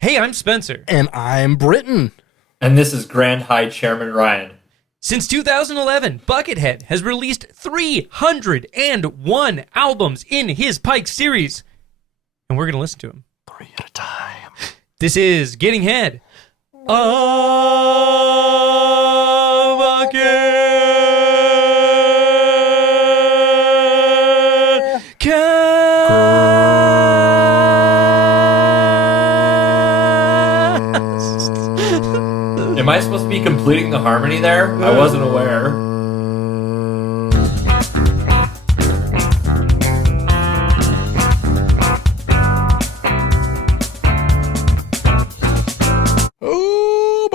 Hey, I'm Spenser. And I'm Britain. And this is Grand High Chairman Ryan. Since 2011, Buckethead has released 301 albums in his Pikes series. And we're going to listen to them. 3 at a time. This is Getting Head. Am I supposed to be completing the harmony there? I wasn't aware. Oh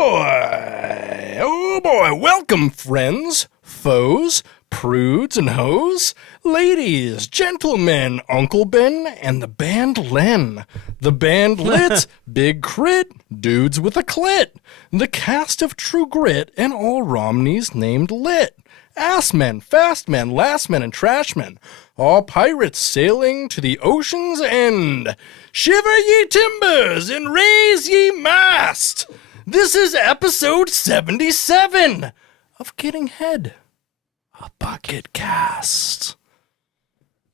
boy. Welcome, friends, foes, prudes and hoes, ladies, gentlemen, Uncle Ben, and the band Len. The band Lit, Big Crit, Dudes with a Clit. The cast of True Grit and all Romneys named Lit. Assmen, Fastmen, Lastmen, and Trashmen. All pirates sailing to the ocean's end. Shiver ye timbers and raise ye mast. This is episode 77 of Getting Head, a Bucketcast.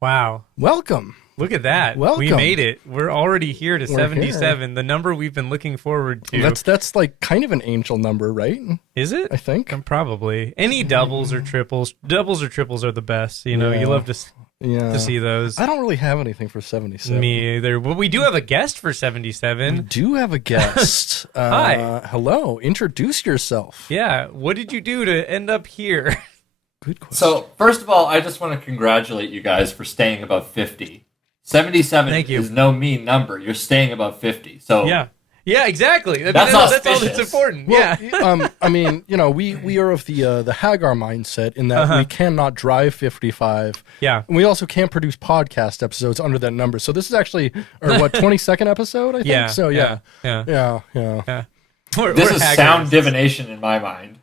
Wow. Welcome. Look at that. Welcome. We made it. We're already here to We're 77, the number we've been looking forward to. That's like kind of an angel number, right? Is it? I think. Probably. Any doubles or triples. Doubles or triples are the best. You know, you love to see those. I don't really have anything for 77. Me either. But we do have a guest for 77. We do have a guest. Hi. Hello. Introduce yourself. Yeah. What did you do to end up here? Good question. So, first of all, I just want to congratulate you guys for staying above 50. 77 is no mean number. You're staying above 50. So yeah, exactly. That's all that's important. Well, I mean, you know, we are of the Hagar mindset in that we cannot drive 55. Yeah. And we also can't produce podcast episodes under that number. So this is actually our 22nd episode, I think. Yeah. So yeah. This is sound divination in my mind.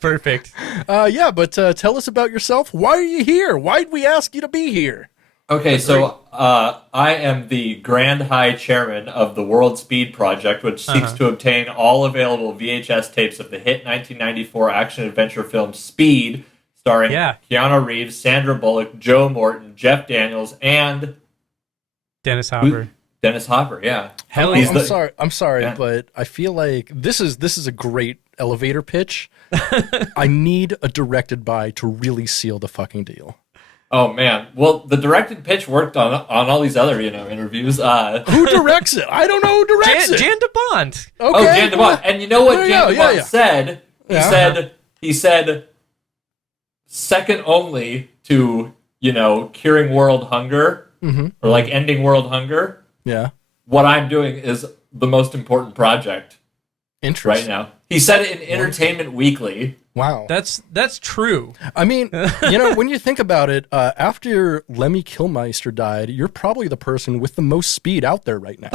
Perfect. But tell us about yourself. Why are you here? Why'd we ask you to be here? Okay, so I am the Grand High Chairman of the World Speed Project, which seeks to obtain all available VHS tapes of the hit 1994 action-adventure film Speed, starring Keanu Reeves, Sandra Bullock, Joe Morton, Jeff Daniels, and Dennis Hopper. Dennis Hopper, yeah. Hell yeah. I'm sorry, but I feel like this is a great elevator pitch. I need a directed by to really seal the fucking deal. Oh man! Well, the directed pitch worked on all these other interviews. Who directs it? I don't know who directs it. Jan DeBont. Okay, oh, Jan DeBont. And you know what Jan DeBont said? He said second only to curing world hunger or like ending world hunger. Yeah. What I'm doing is the most important project. Interesting. Right now. He said it in Entertainment Weekly. Wow. That's true. I mean, when you think about it, after Lemmy Kilmister died, you're probably the person with the most speed out there right now.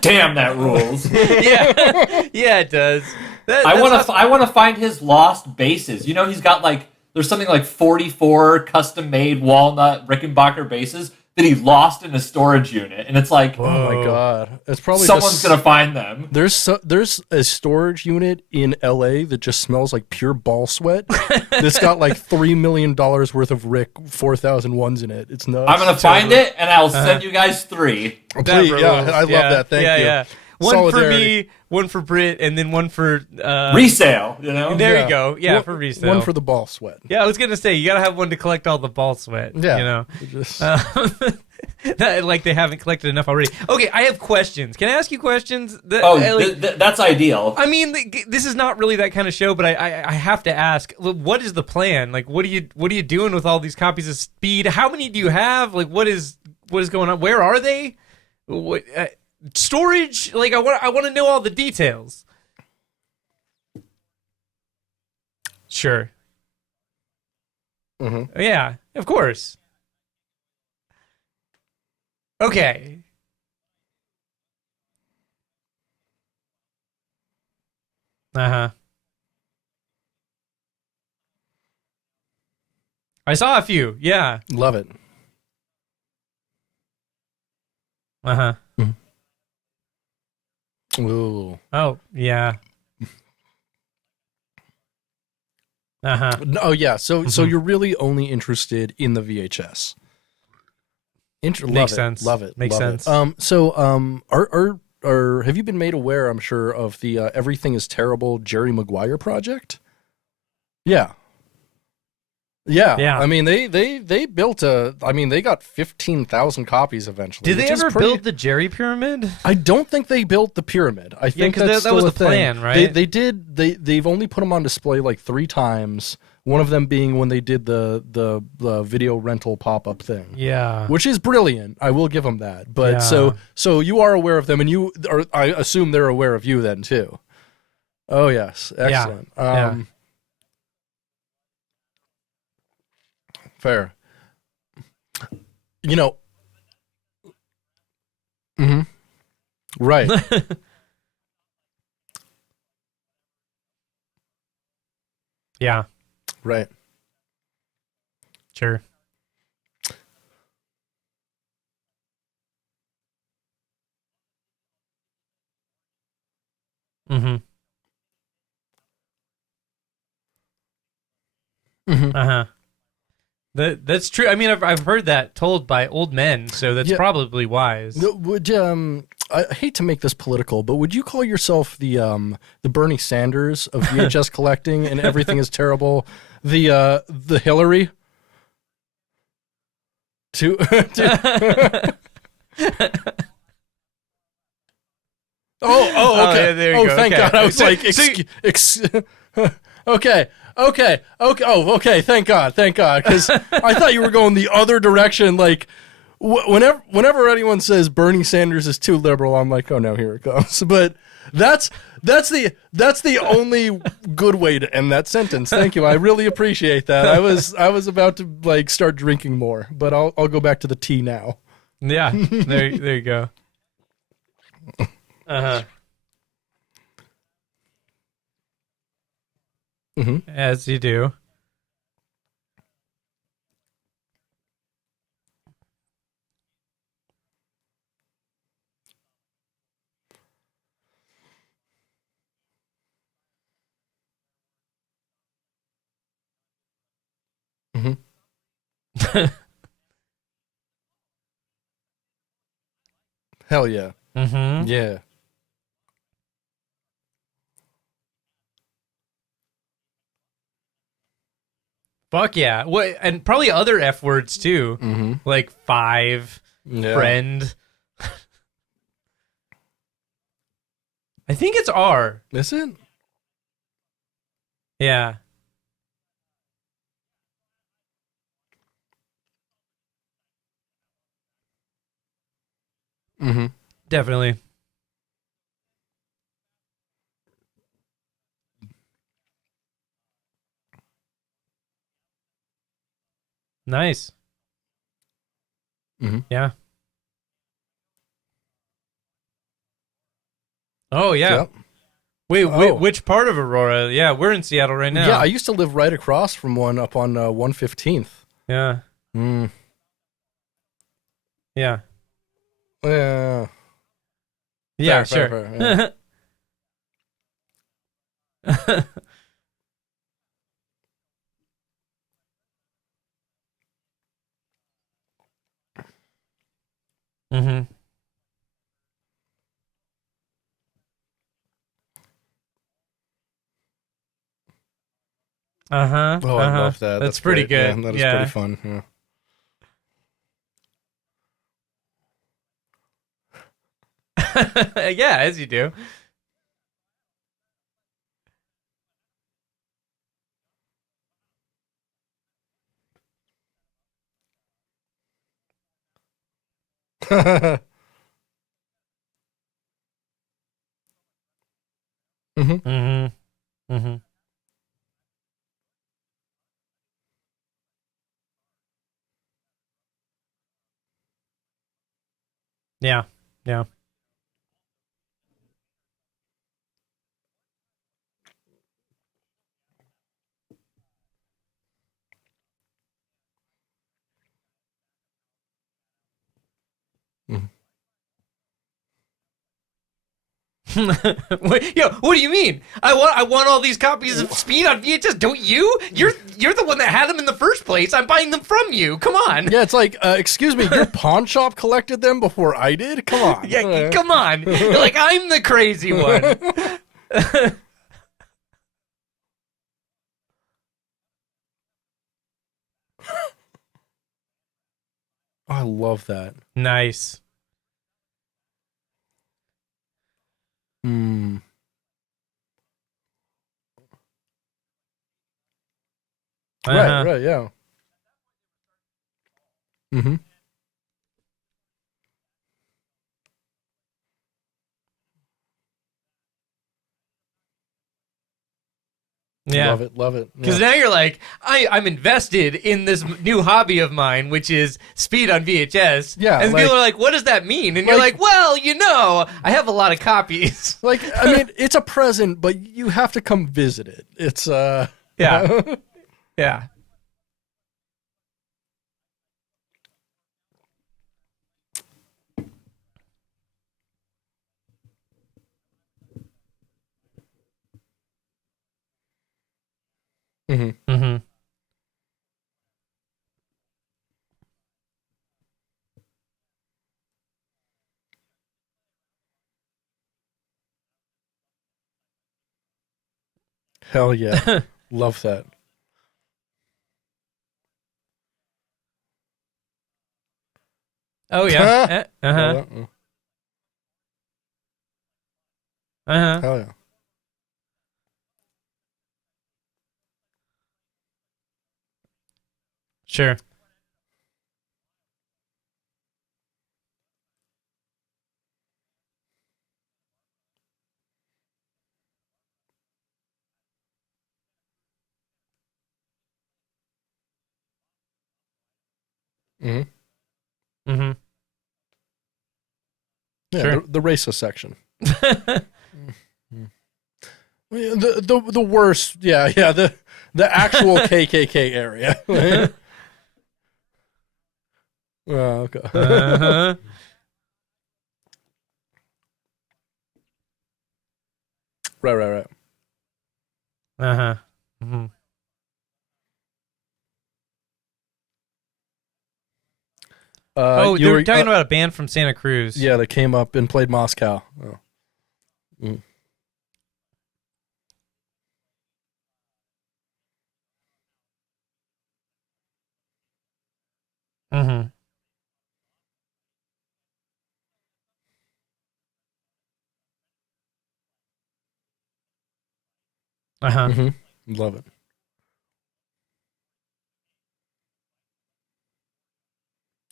Damn, that rules. Yeah, it does. I want to find his lost bases. You know, he's got there's something like 44 custom-made walnut Rickenbacker bases that he lost in a storage unit, and it's like, oh my god, it's probably someone's gonna find them. There's a storage unit in LA that just smells like pure ball sweat. That's got like $3 million worth of Rick 4001s in it. It's nuts. I'm gonna find it, and I'll send you guys 3. Please, I love that. Thank you. Yeah. One for me, one for Brit, and then one for resale. You know, there you go. Yeah, for resale. One for the ball sweat. Yeah, I was gonna say you gotta have one to collect all the ball sweat. Yeah, you know, like they haven't collected enough already. Okay, I have questions. Can I ask you questions? That's ideal. I mean, this is not really that kind of show, but I have to ask: what is the plan? Like, what are you doing with all these copies of Speed? How many do you have? Like, what is going on? Where are they? What? Storage, I want to know all the details. Sure. Yeah, of course. Okay. I saw a few. Yeah. Love it. Ooh. Oh, yeah. Oh yeah. So you're really only interested in the VHS. Makes sense. Love it. Makes love sense. It. Are have you been made aware? I'm sure of the Everything Is Terrible Jerry Maguire project. Yeah. Yeah. I mean, they built a. I mean, they got 15,000 copies eventually. Did they which is ever pretty- build the Jerry Pyramid? I don't think they built the pyramid. I think 'cause that's that was still a the thing. plan, right? They did. They've only put them on display like 3 times. One of them being when they did the video rental pop up thing. Yeah. Which is brilliant. I will give them that. But Yeah. so you are aware of them, and you are. I assume they're aware of you then too. Oh yes, excellent. Yeah. Fair. You know. Mm-hmm. Right. Yeah. Right. Sure. Mm-hmm. Uh-huh. That's true. I mean, I've heard that told by old men, so that's probably wise. Would I hate to make this political, but would you call yourself the Bernie Sanders of VHS collecting and Everything Is Terrible, the Hillary? Oh, okay. Yeah, there you go. Thank Okay. God. I was like, okay. Oh, okay. Thank God. Because I thought you were going the other direction. Like, whenever anyone says Bernie Sanders is too liberal, I'm like, oh no, here it comes. But that's the only good way to end that sentence. Thank you. I really appreciate that. I was about to like start drinking more, but I'll go back to the tea now. Yeah. There you go. Uh-huh. Mm-hmm. As you do. Mm-hmm. Hell yeah. Mm-hmm. Yeah. Fuck yeah. What, and probably other F words too. Mm-hmm. Like five, Yeah. friend. I think it's R. Is it? Yeah. Mm-hmm. Definitely. Nice. Mm-hmm. Yeah. Oh yeah. Yep. Wait, Oh. which part of Aurora? Yeah, we're in Seattle right now. Yeah, I used to live right across from one up on 115th. Yeah. Mm. Yeah. Yeah. Yeah, Fair, sure. fair, Mm-hmm. Uh-huh. Oh, I love that. That's pretty great. good. Yeah, that is Yeah. pretty fun. Yeah. Yeah, as you do. Mm-hmm. Mm-hmm. Mm-hmm. Yeah. Yeah. Wait, yo, what do you mean? I want all these copies of Speed on VHS. Don't you? You're the one that had them in the first place. I'm buying them from you. Come on. Yeah, it's like, excuse me, your pawn shop collected them before I did? Come on. Yeah, come on. You're like, I'm the crazy one. I love that. Nice. Hmm. Right, yeah. Mm-hmm. Yeah. Love it. Because now you're like, I'm invested in this new hobby of mine, which is Speed on VHS. Yeah, and like- people are like, what does that mean? And you're like, well, I have a lot of copies. Like, I mean, it's a present, but you have to come visit it. It's, Yeah. Yeah. Mm-hmm. Mm-hmm. Hell yeah. Love that. Oh, yeah. Uh-huh. Uh-huh. Hell yeah. Sure. Mm-hmm. Mm-hmm. Yeah, Sure. the racist section. The worst, the actual KKK area. Oh, okay. Uh-huh. Right. Uh-huh. Mm-hmm. Oh, you they were talking about a band from Santa Cruz. Yeah, that came up and played Moscow. Oh. Mm. Mm-hmm. Uh-huh. Mm-hmm. Love it.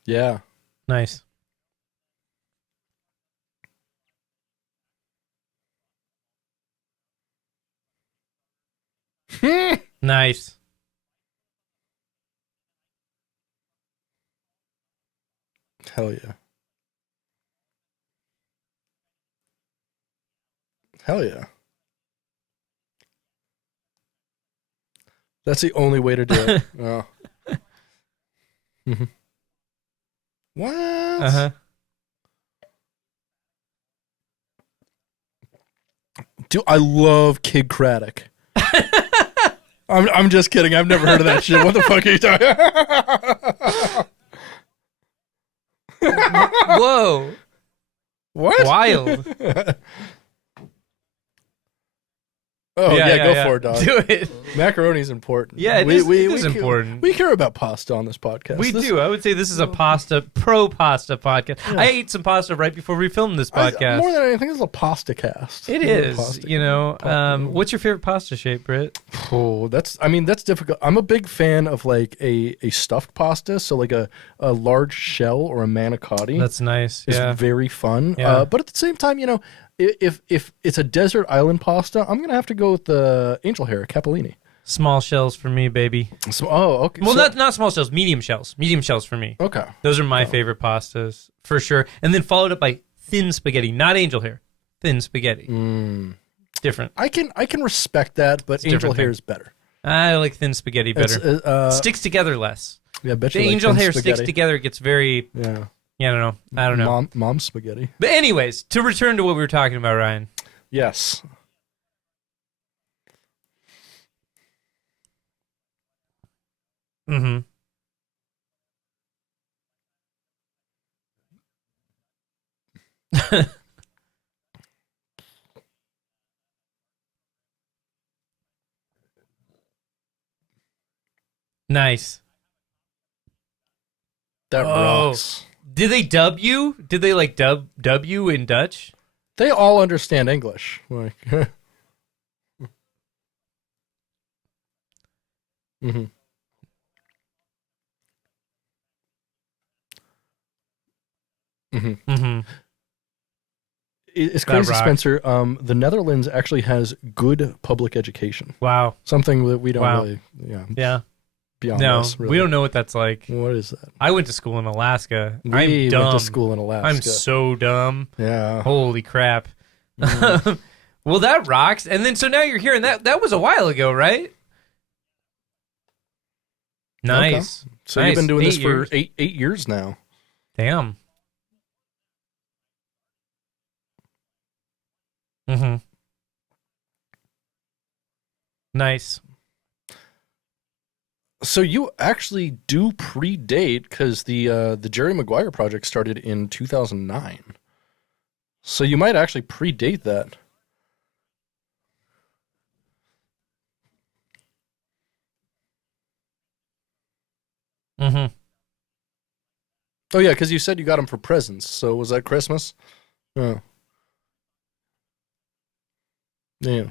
Yeah. Nice. Nice. Hell yeah. Hell yeah. That's the only way to do it. Oh. Mm-hmm. What? Uh-huh. Dude, I love Kid Craddock. I'm just kidding. I've never heard of that shit. What the fuck are you talking? Whoa. What? Wild. Oh, yeah, go for it, dog. Do it. Macaroni's important. Yeah, it is important. We care about pasta on this podcast. We do. I would say this is a pro-pasta podcast. Yeah. I ate some pasta right before we filmed this podcast. More than anything, this is a pasta cast. It is. What's your favorite pasta shape, Britt? Oh, that's difficult. I'm a big fan of like a stuffed pasta, so like a large shell or a manicotti. That's nice. It's Yeah. very fun. Yeah. But at the same time, if it's a desert island pasta, I'm gonna have to go with the angel hair capellini. Small shells for me, baby. So, okay. Well, not small shells, medium shells. Medium shells for me. Okay. Those are my favorite pastas for sure. And then followed up by thin spaghetti, not angel hair. Thin spaghetti. Different. I can respect that, but angel hair is better. I like thin spaghetti better. Sticks together less. Yeah, bet the you like angel thin hair spaghetti. sticks together. It gets very. Yeah. Yeah, I don't know. Mom spaghetti. But anyways, to return to what we were talking about, Ryan. Yes. Mm-hmm. Nice. That rocks. Did they dub you? Did they like dub you in Dutch? They all understand English. Like, mm-hmm. Mm-hmm. Mm-hmm. It's crazy, rocks. Spencer. The Netherlands actually has good public education. Wow. Something that we don't Wow. really, Yeah. beyond No, us, really. we don't know what that's like. What is that? I went to school in Alaska. We I'm dumb. went to school in Alaska. I'm so dumb. Yeah. Holy crap. Mhm. Well, that rocks. And then so now you're here, and that was a while ago, right? Nice. So Nice. you've been doing this 8 for years. eight years now. Damn. Mm-hmm. Nice. So you actually do predate because the Jerry Maguire project started in 2009. So you might actually predate that. Mm-hmm. Oh yeah, because you said you got them for presents. So was that Christmas? Oh. Yeah.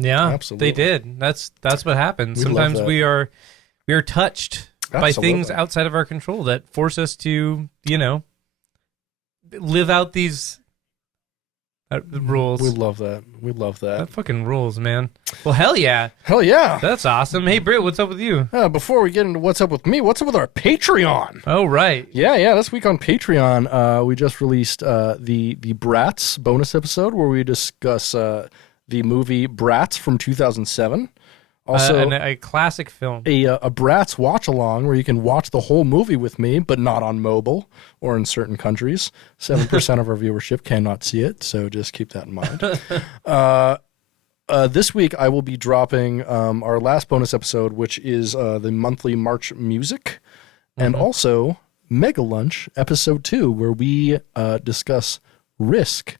Yeah, Absolutely. they did. That's what happens. We love Sometimes that. we are touched by things Absolutely. outside of our control that force us to, live out these rules. We love that. We love that. That fucking rules, man. Well, hell yeah. Hell yeah. That's awesome. Hey, Britt, what's up with you? Before we get into what's up with me, what's up with our Patreon? Oh, right. Yeah. This week on Patreon, we just released the Bratz bonus episode where we discuss the movie Bratz from 2007. Also, a classic film. a Bratz watch along where you can watch the whole movie with me, but not on mobile or in certain countries. 7% of our viewership cannot see it, so just keep that in mind. This week, I will be dropping our last bonus episode, which is the monthly March music, and also Mega Lunch episode 2, where we discuss Risk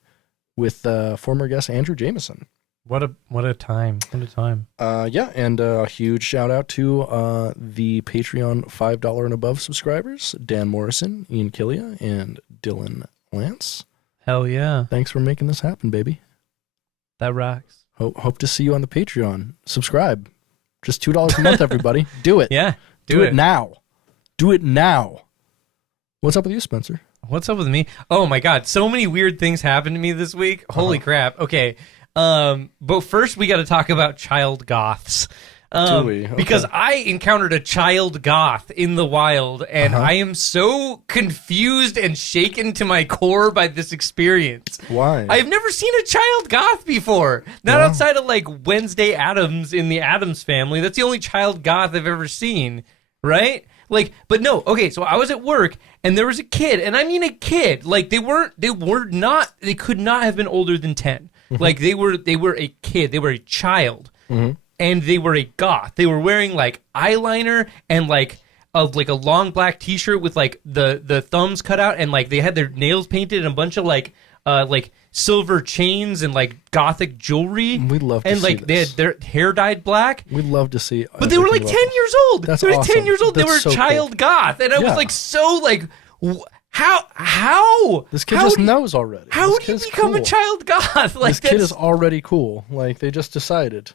with former guest Andrew Jameson. What a time. What a time. And a huge shout out to the Patreon $5 and above subscribers, Dan Morrison, Ian Killia, and Dylan Lance. Hell yeah. Thanks for making this happen, baby. That rocks. Hope to see you on the Patreon. Subscribe. Just $2 a month, everybody. Do it. Yeah. Do it now. Do it now. What's up with you, Spencer? What's up with me? Oh my God. So many weird things happened to me this week. Holy crap. Okay. But first we got to talk about child goths. Do we? Okay. Because I encountered a child goth in the wild, and I am so confused and shaken to my core by this experience. Why? I've never seen a child goth before. Not outside of like Wednesday Addams in the Addams Family. That's the only child goth I've ever seen, right? Like, but no, okay, so I was at work and there was a kid, and I mean a kid. Like they could not have been older than 10. Like they were a kid, they were a child. And they were a goth. They were wearing like eyeliner and like a long black t-shirt with like the thumbs cut out, and like they had their nails painted and a bunch of like silver chains and like gothic jewelry. We'd love to and see like they had this. their hair dyed black. We'd love to see. But they were like 10 years old. That's they were like awesome. 10 years old. That's they were so child cool. goth, and I was Yeah. like so like how This kid how just do you- knows already. How This do you kid's become a cool. child goth? Like This kid that's- is already cool. Like they just decided.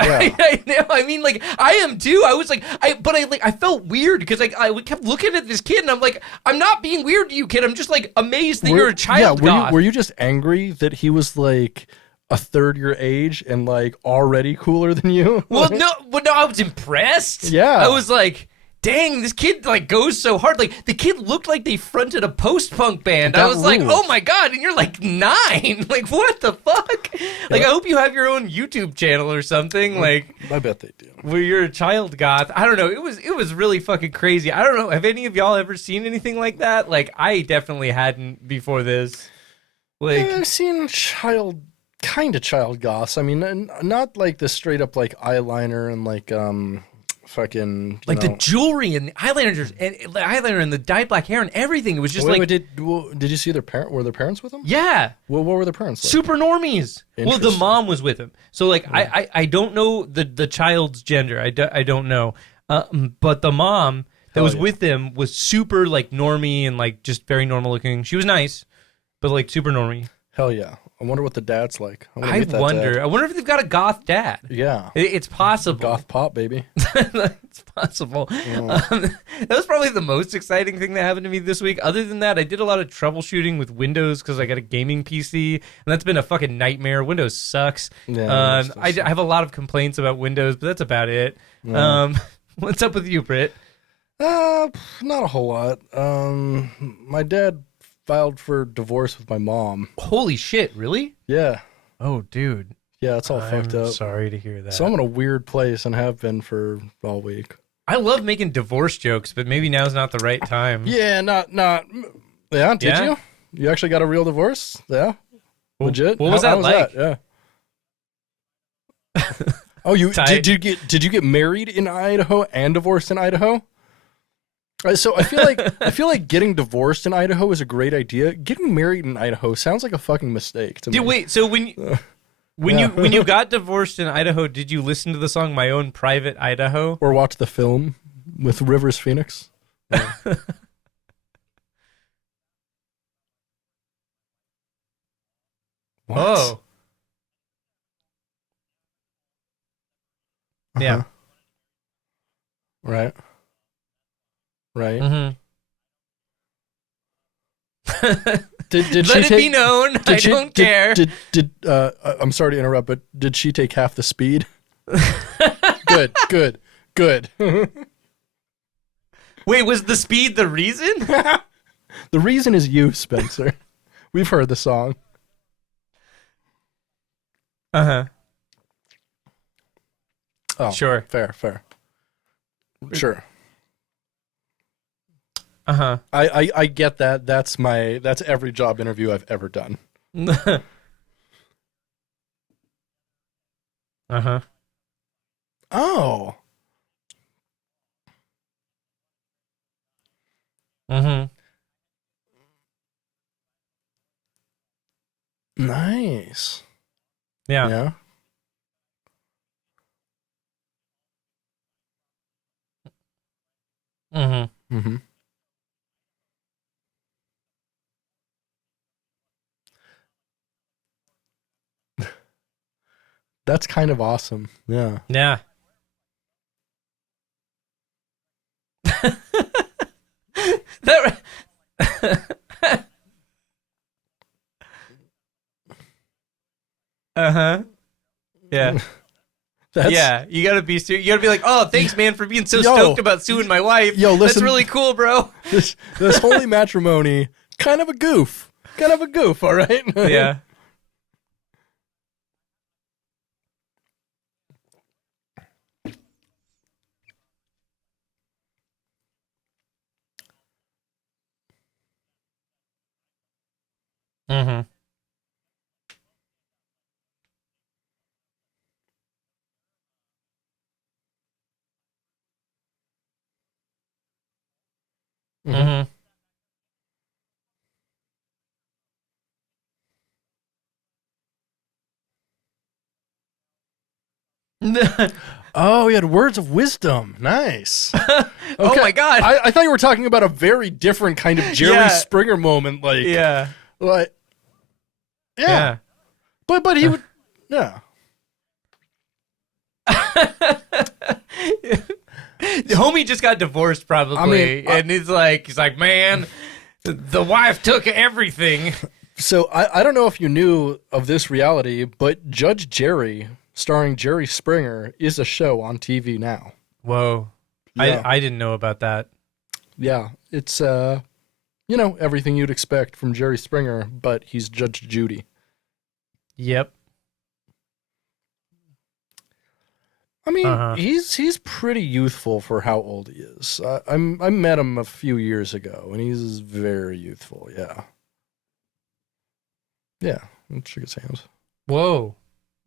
Yeah. I know. I mean, like, I am too. I was like, I felt weird because like I kept looking at this kid, and I'm like, I'm not being weird to you, kid. I'm just like amazed that you're a child goth. Were you just angry that he was like a third your age and like already cooler than you? Well, no, I was impressed. Yeah. I was like, dang, this kid like goes so hard. Like the kid looked like they fronted a post-punk band. I That was like, rules. oh my God, and you're like 9. Like what the fuck? Like I hope you have your own YouTube channel or something. Like I bet they do. where you're a child goth. I don't know. It was really fucking crazy. I don't know. Have any of y'all ever seen anything like that? Like I definitely hadn't before this. Like, I've seen kind of child goths. I mean, not like the straight up like eyeliner and like fucking like the jewelry and the eyeliner and the dyed black hair and everything. It was just Wait, did you see their parent? Were their parents with them? yeah. Well, what were their parents like? Super normies. Well, the mom was with him. So, like, I don't know the child's gender. I don't know. But the mom that was with him was super, like, normie and, like, just very normal looking. She was nice, but, like, super normie. Hell yeah. I wonder what the dad's like. I wonder if they've got a goth dad. Yeah. It's possible. Goth pop, baby. It's possible. That was probably the most exciting thing that happened to me this week. Other than that, I did a lot of troubleshooting with Windows because I got a gaming PC, and that's been a fucking nightmare. Windows sucks. Yeah, I have a lot of complaints about Windows, but that's about it. Yeah. What's up with you, Britt? Not a whole lot. My dad filed for divorce with my mom. Holy shit, really? Yeah. Oh, dude. Yeah, it's all fucked up. Sorry to hear that. So I'm in a weird place and have been for all week. I love making divorce jokes, but maybe now's not the right time. Yeah, not. Yeah, did you? You actually got a real divorce? Yeah. Legit? What was that like? That? Yeah. Oh, did you get married in Idaho and divorced in Idaho? So I feel like getting divorced in Idaho is a great idea. Getting married in Idaho sounds like a fucking mistake to me. Wait, so when you got divorced in Idaho, did you listen to the song "My Own Private Idaho" or watch the film with Rivers Phoenix? Yeah. What? Oh, yeah, right. Mm-hmm. Did Let it be known. I don't care. I'm sorry to interrupt, but did she take half the speed? Good. Wait, was the speed the reason? The reason is you, Spenser. We've heard the song. Uh-huh. Oh, sure. Fair. Sure. Uh-huh. I get that. That's every job interview I've ever done. Uh-huh. Oh. Mm-hmm. Nice. Yeah. Yeah. Mm-hmm. Mm-hmm. That's kind of awesome. Yeah. Yeah. That. Uh-huh. Yeah. Yeah, you gotta be like, oh, thanks, man, for being so stoked about suing my wife. Yo, listen, that's really cool, bro. This holy matrimony, kind of a goof, all right? Yeah. Mm-hmm. Mm-hmm. Oh, he had words of wisdom. Nice. Okay. Oh my God. I thought you were talking about a very different kind of Jerry Springer moment. Like, yeah. Like, yeah. But he would, yeah. The homie just got divorced, probably, I mean, and he's like, man, the wife took everything. So I don't know if you knew of this reality, but Judge Jerry, starring Jerry Springer, is a show on TV now. Whoa, Yeah. I didn't know about that. Yeah, it's everything you'd expect from Jerry Springer, but he's Judge Judy. Yep. I mean, he's pretty youthful for how old he is. I met him a few years ago, and he's very youthful. Yeah. Yeah, shook his hands. Whoa.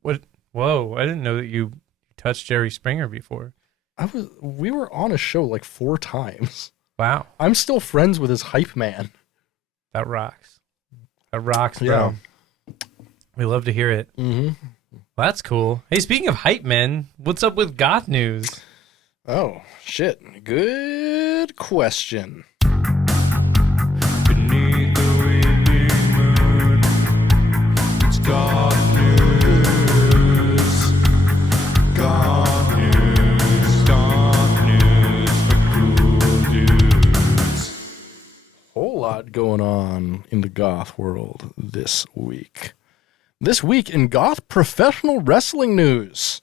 What? Whoa. I didn't know that you touched Jerry Springer before. We were on a show like 4 times. Wow. I'm still friends with his hype man. That rocks. That rocks, bro. Yeah. We love to hear it. Mm-hmm. Well, that's cool. Hey, speaking of hype men, what's up with goth news? Oh, shit. Good question. Beneath the waning moon, it's goth news. Goth news for cool dudes. Whole lot going on in the goth world this week. This week in goth professional wrestling news.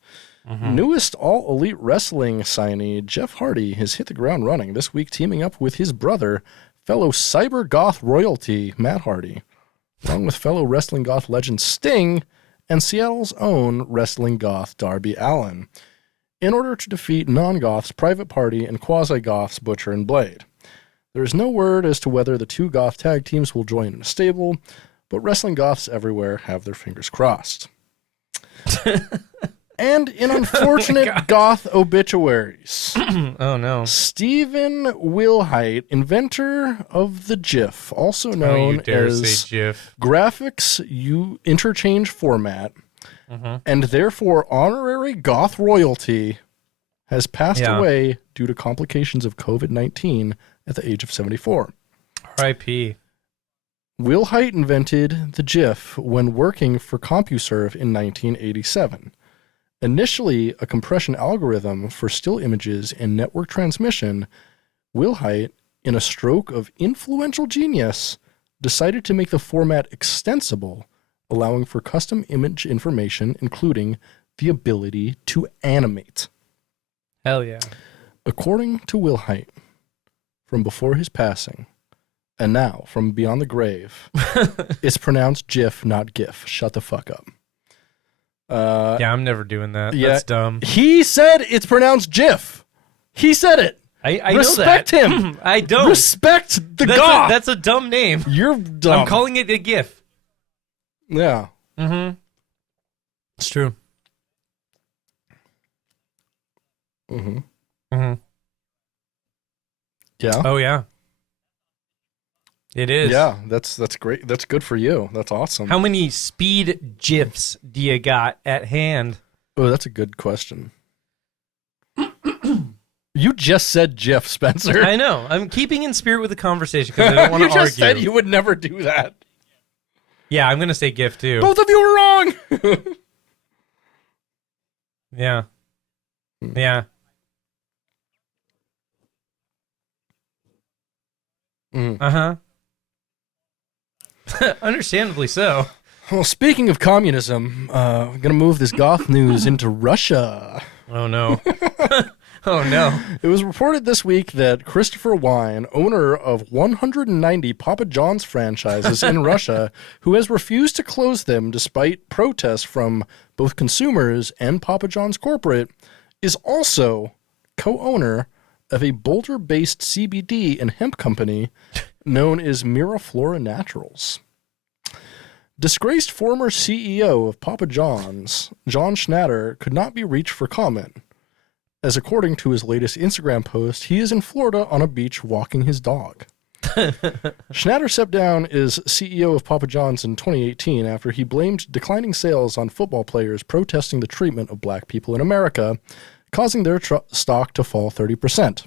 Newest All Elite Wrestling signee Jeff Hardy has hit the ground running this week, teaming up with his brother, fellow cyber goth royalty Matt Hardy, along with fellow wrestling goth legend Sting and Seattle's own wrestling goth Darby Allin, in order to defeat non-goths Private Party and quasi-goths Butcher and Blade. There is no word as to whether the 2 goth tag teams will join in a stable, but wrestling goths everywhere have their fingers crossed. And in unfortunate goth obituaries, Oh, no. Stephen Wilhite, inventor of the GIF, also Oh, known you dare as say GIF. Graphics Interchange Format, and therefore honorary goth royalty, has passed away due to complications of COVID-19 at the age of 74. R.I.P. Wilhite invented the GIF when working for CompuServe in 1987. Initially a compression algorithm for still images and network transmission, Wilhite, in a stroke of influential genius, decided to make the format extensible, allowing for custom image information, including the ability to animate. Hell yeah. According to Wilhite, from before his passing, and now from beyond the grave, it's pronounced GIF, not GIF. Shut the fuck up. Yeah, I'm never doing that. Yeah. That's dumb. He said it's pronounced GIF. He said it. I Respect know that. him. I don't. Respect the goth. That's a dumb name. You're dumb. I'm calling it a GIF. Yeah. Mm-hmm. It's true. Mm-hmm. Mm-hmm. Yeah. Oh, yeah. It is. Yeah. That's great. That's good for you. That's awesome. How many speed GIFs do you got at hand? Oh, that's a good question. You just said GIF, Spencer. I know. I'm keeping in spirit with the conversation because I don't want You to just argue. said you would never do that. Yeah, I'm going to say GIF too. Both of you were wrong. Yeah. Yeah. Mm. Uh-huh. Understandably so. Well, speaking of communism, I'm going to move this goth news into Russia. Oh, no. Oh, no. It was reported this week that Christopher Wine, owner of 190 Papa John's franchises in Russia, who has refused to close them despite protests from both consumers and Papa John's corporate, is also co-owner of a Boulder-based CBD and hemp company known as Miraflora Naturals. Disgraced former CEO of Papa John's, John Schnatter, could not be reached for comment, as according to his latest Instagram post, he is in Florida on a beach walking his dog. Schnatter stepped down as CEO of Papa John's in 2018 after he blamed declining sales on football players protesting the treatment of black people in America, causing their stock to fall 30%.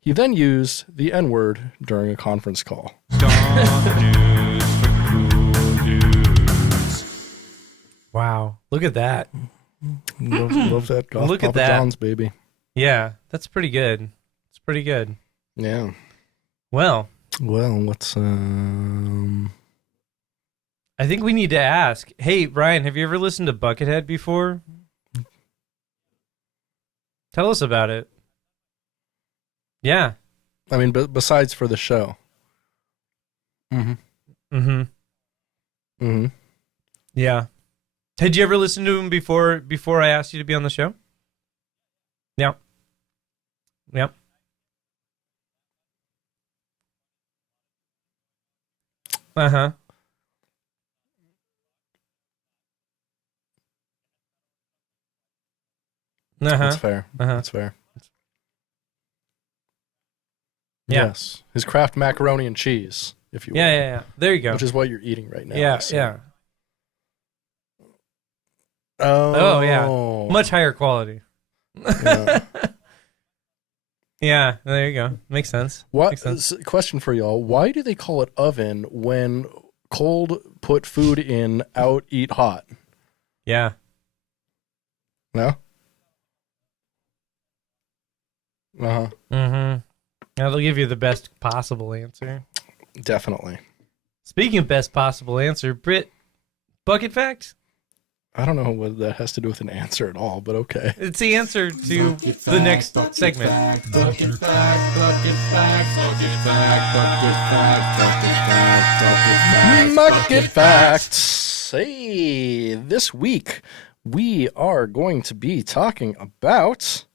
He then used the N-word during a conference call. Goth news for cool dudes. Wow. Look at that. Love that goth Look at Papa that. John's, baby. Yeah, that's pretty good. It's pretty good. Yeah. Well, What's I think we need to ask. Hey, Ryan, have you ever listened to Buckethead before? Tell us about it. Yeah. I mean, besides for the show. Mm-hmm. Mm-hmm. Mm-hmm. Yeah. Had you ever listened to him before I asked you to be on the show? Yeah. Yep. Uh-huh. That's fair. That's fair. Yeah. Yes. His Kraft macaroni and cheese, if you will. Yeah. There you go. Which is what you're eating right now. Yeah. so. Yeah. Oh, yeah. Much higher quality. Yeah. Yeah, there you go. Makes sense. Makes sense. Question for y'all. Why do they call it oven when cold put food in, out eat hot? Yeah. No? Uh-huh. Mm-hmm. That'll give you the best possible answer. Definitely. Speaking of best possible answer, Britt, bucket fact? I don't know what that has to do with an answer at all, but okay. It's the answer to the next segment. Bucket facts. Hey, this week we are going to be talking about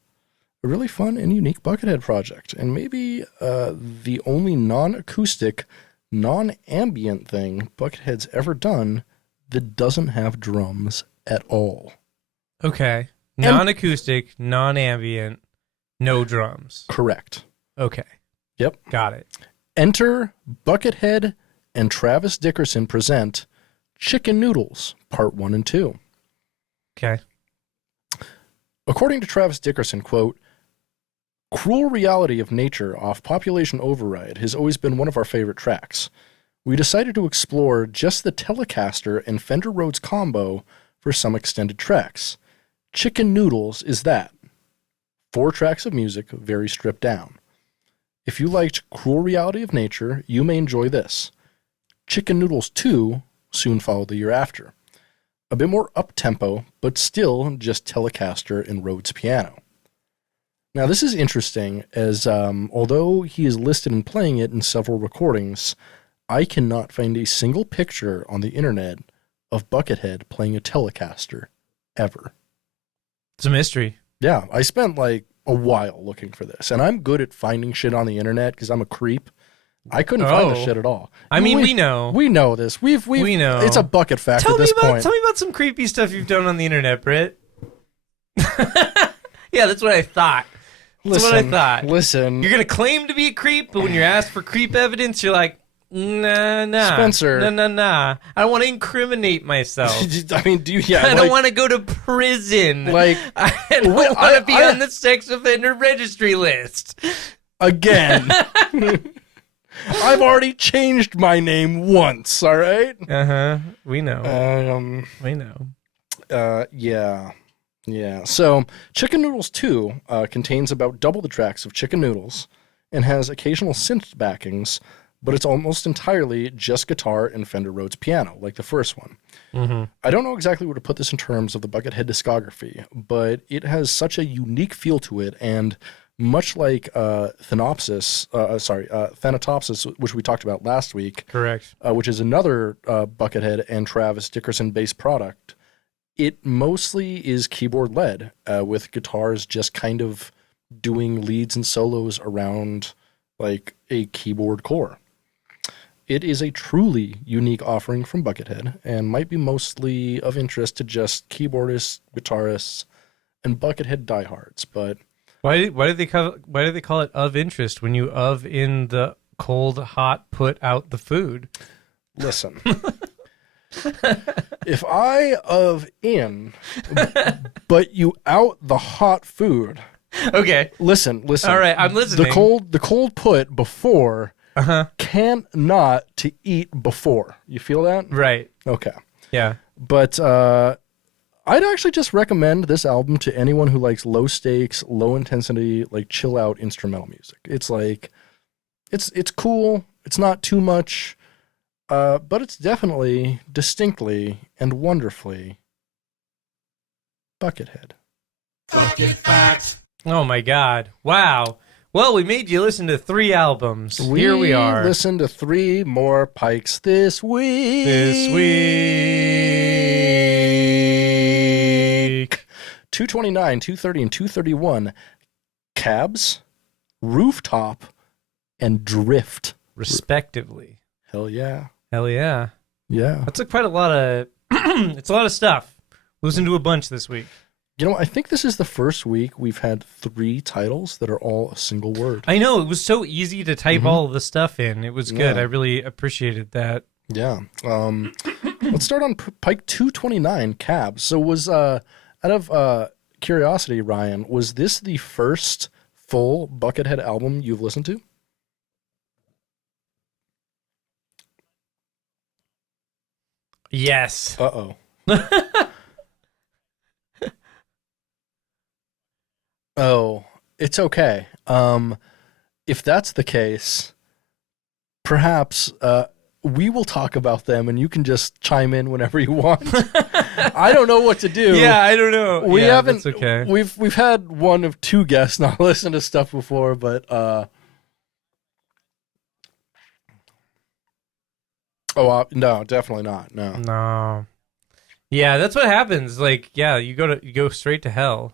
a really fun and unique Buckethead project, and maybe the only non-acoustic, non-ambient thing Buckethead's ever done that doesn't have drums at all. Okay. Non-acoustic, non-ambient, no drums. Correct. Okay. Yep. Got it. Enter Buckethead and Travis Dickerson present Chicken Noodles, Part 1 and 2. Okay. According to Travis Dickerson, quote, "Cruel reality of nature off Population Override has always been one of our favorite tracks. We decided to explore just the Telecaster and Fender Rhodes combo for some extended tracks. Chicken Noodles is that. 4 tracks of music, very stripped down. If you liked Cruel Reality of Nature, you may enjoy this. Chicken Noodles 2 soon followed the year after. A bit more up-tempo, but still just Telecaster and Rhodes piano." Now, this is interesting, as although he is listed in playing it in several recordings, I cannot find a single picture on the internet of Buckethead playing a Telecaster ever. It's a mystery. Yeah, I spent like a while looking for this, and I'm good at finding shit on the internet because I'm a creep. I couldn't find the shit at all. I mean, we know. We know this. We know. It's a bucket fact at this point. Tell me about some creepy stuff you've done on the internet, Britt. Yeah, that's what I thought. That's what I thought. Listen. You're going to claim to be a creep, but when you're asked for creep evidence, you're like, nah. Spenser. Nah. I don't want to incriminate myself. I mean, do you? Yeah, I don't want to go to prison. Like, I don't want to be on the sex offender registry list. Again. I've already changed my name once, all right? Uh-huh. We know. We know. Yeah. So, Chicken Noodles 2 contains about double the tracks of Chicken Noodles and has occasional synth backings, but it's almost entirely just guitar and Fender Rhodes piano, like the first one. Mm-hmm. I don't know exactly where to put this in terms of the Buckethead discography, but it has such a unique feel to it, and much like Thanatopsis, which we talked about last week, correct, which is another Buckethead and Travis Dickerson-based product, it mostly is keyboard-led, with guitars just kind of doing leads and solos around like a keyboard core. It is a truly unique offering from Buckethead and might be mostly of interest to just keyboardists, guitarists, and Buckethead diehards, but Why do they call it of interest when you of in the cold, hot, put out the food? listen. If I of in, but you out the hot food. Okay. Listen. All right, I'm listening. The cold put before cannot to eat before. You feel that? Right. Okay. Yeah. But I'd actually just recommend this album to anyone who likes low stakes, low intensity, like chill out instrumental music. It's like, it's cool. It's not too much, but it's definitely, distinctly, and wonderfully Buckethead. Bucket facts. Oh my God! Wow. Well, we made you listen to 3 albums. Here we are. Listen to 3 more Pikes this week. 229, 230, and 231. Cabs, Rooftop, and Drift. Respectively. Hell yeah. Hell yeah. Yeah. That's quite a lot of. It's a lot of stuff. Listen to a bunch this week. I think this is the first week we've had 3 titles that are all a single word. I know, it was so easy to type all of the stuff in. It was good. Yeah. I really appreciated that. Yeah. Let's start on Pike 229, Cabs. So was, out of curiosity, Ryan, was this the first full Buckethead album you've listened to? Yes. Uh-oh. Oh, it's okay. If that's the case, perhaps we will talk about them and you can just chime in whenever you want. I don't know what to do. Yeah, I don't know. We Yeah, haven't. that's okay. We've had one of 2 guests not listen to stuff before, but no, definitely not. No. No. Yeah, that's what happens. Like, yeah, you go straight to hell.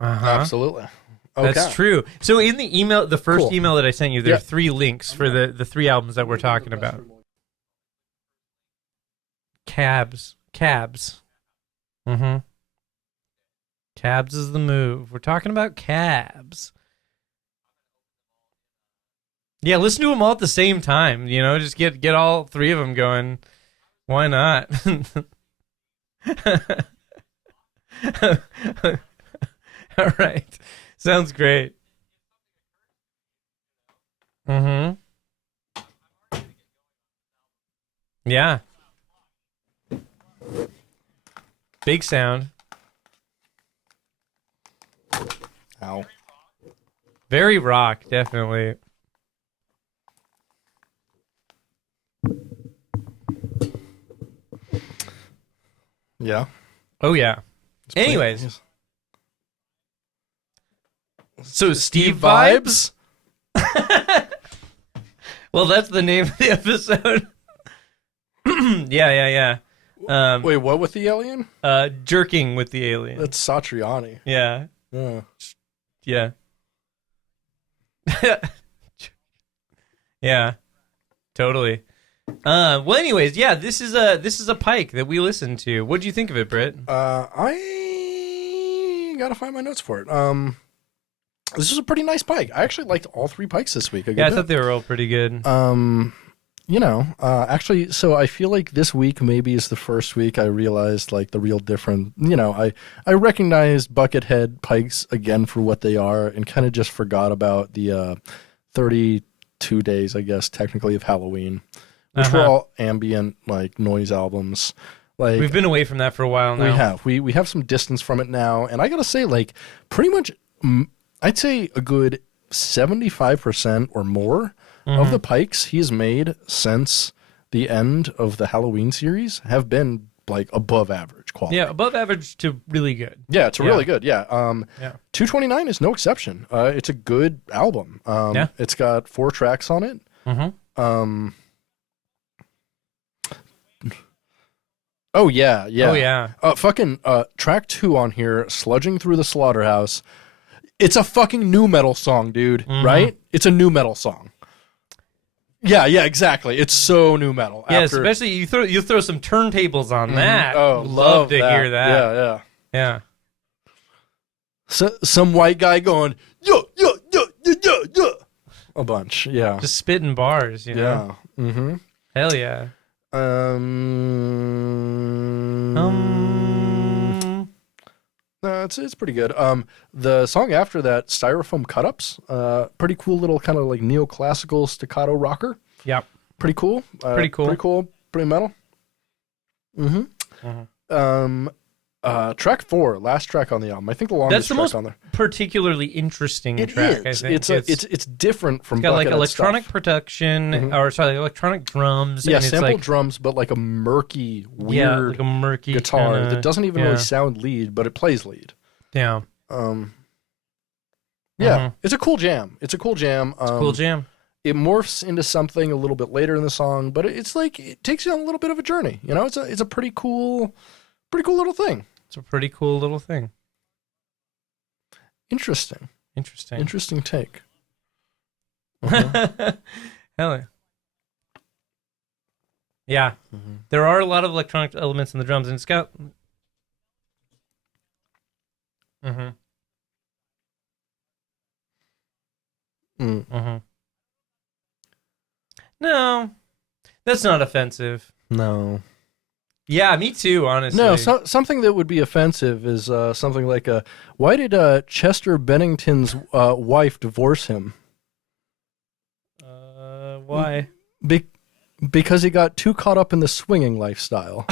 Uh-huh. Absolutely. Okay. That's true. So in the email, the first Cool. email that I sent you, there are Yeah. 3 links for the 3 albums that we're talking about. Cabs. Mm-hmm. Cabs is the move. We're talking about cabs. Yeah, listen to them all at the same time. Just get all 3 of them going. Why not? All right. Sounds great. Mm-hmm. Yeah. Big sound. Ow. Very rock, definitely. Yeah. Oh, yeah. It's pretty- Anyways. So, Steve Vibes? Well, that's the name of the episode. Yeah. Wait, what with the alien? Jerking with the alien. That's Satriani. Yeah. Yeah. Yeah. Totally. Well, anyways, yeah, this is a Pike that we listened to. What do you think of it, Britt? I gotta find my notes for it. This was a pretty nice Pike. I actually liked all 3 Pikes this week. Yeah, I thought they were all pretty good. Actually, so I feel like this week maybe is the first week I realized like the real difference. I recognized Buckethead Pikes again for what they are and kind of just forgot about the 32 days, I guess, technically of Halloween, which were all ambient like noise albums. Like We've been away from that for a while now. we have some distance from it now, and I gotta say, like, pretty much, I'd say a good 75% or more of the Pikes he's made since the end of the Halloween series have been like above average quality. Yeah, above average to really good. Yeah, it's really good. Yeah. 229 is no exception. It's a good album. It's got 4 tracks on it. Oh yeah. Oh yeah. Track 2 on here, Sludging Through the Slaughterhouse. It's a fucking new metal song, dude. Right? It's a new metal song. Yeah, exactly. It's so new metal. Yeah, especially you throw some turntables on that. Oh, love to hear that. Yeah. So, some white guy going yo. A bunch. Yeah. Just spitting bars, you know. Yeah. Mm-hmm. Hell yeah. No, it's pretty good. The song after that, Styrofoam Cut-Ups, pretty cool little kind of like neoclassical staccato rocker. Yep. Pretty cool. Pretty cool. Pretty metal. Track 4, last track on the album. I think the longest That's the track most on there. particularly interesting It track. is. I think It's different from it's got like Buckethead electronic stuff. production, electronic drums. Yeah, and it's sample like, drums, but like a murky, weird like a murky guitar kinda, that doesn't even really sound lead, but it plays lead. Yeah. It's a cool jam. It's a cool jam. It's a cool jam. It morphs into something a little bit later in the song, but it's like it takes you on a little bit of a journey. You know, it's a pretty cool little thing. It's a pretty cool little thing. Interesting take. Hell yeah. Yeah. There are a lot of electronic elements in the drums, and it's got... No, that's not offensive. No. Yeah, me too, honestly. No, something that would be offensive is something like, why did Chester Bennington's wife divorce him? Why? Because he got too caught up in the swinging lifestyle.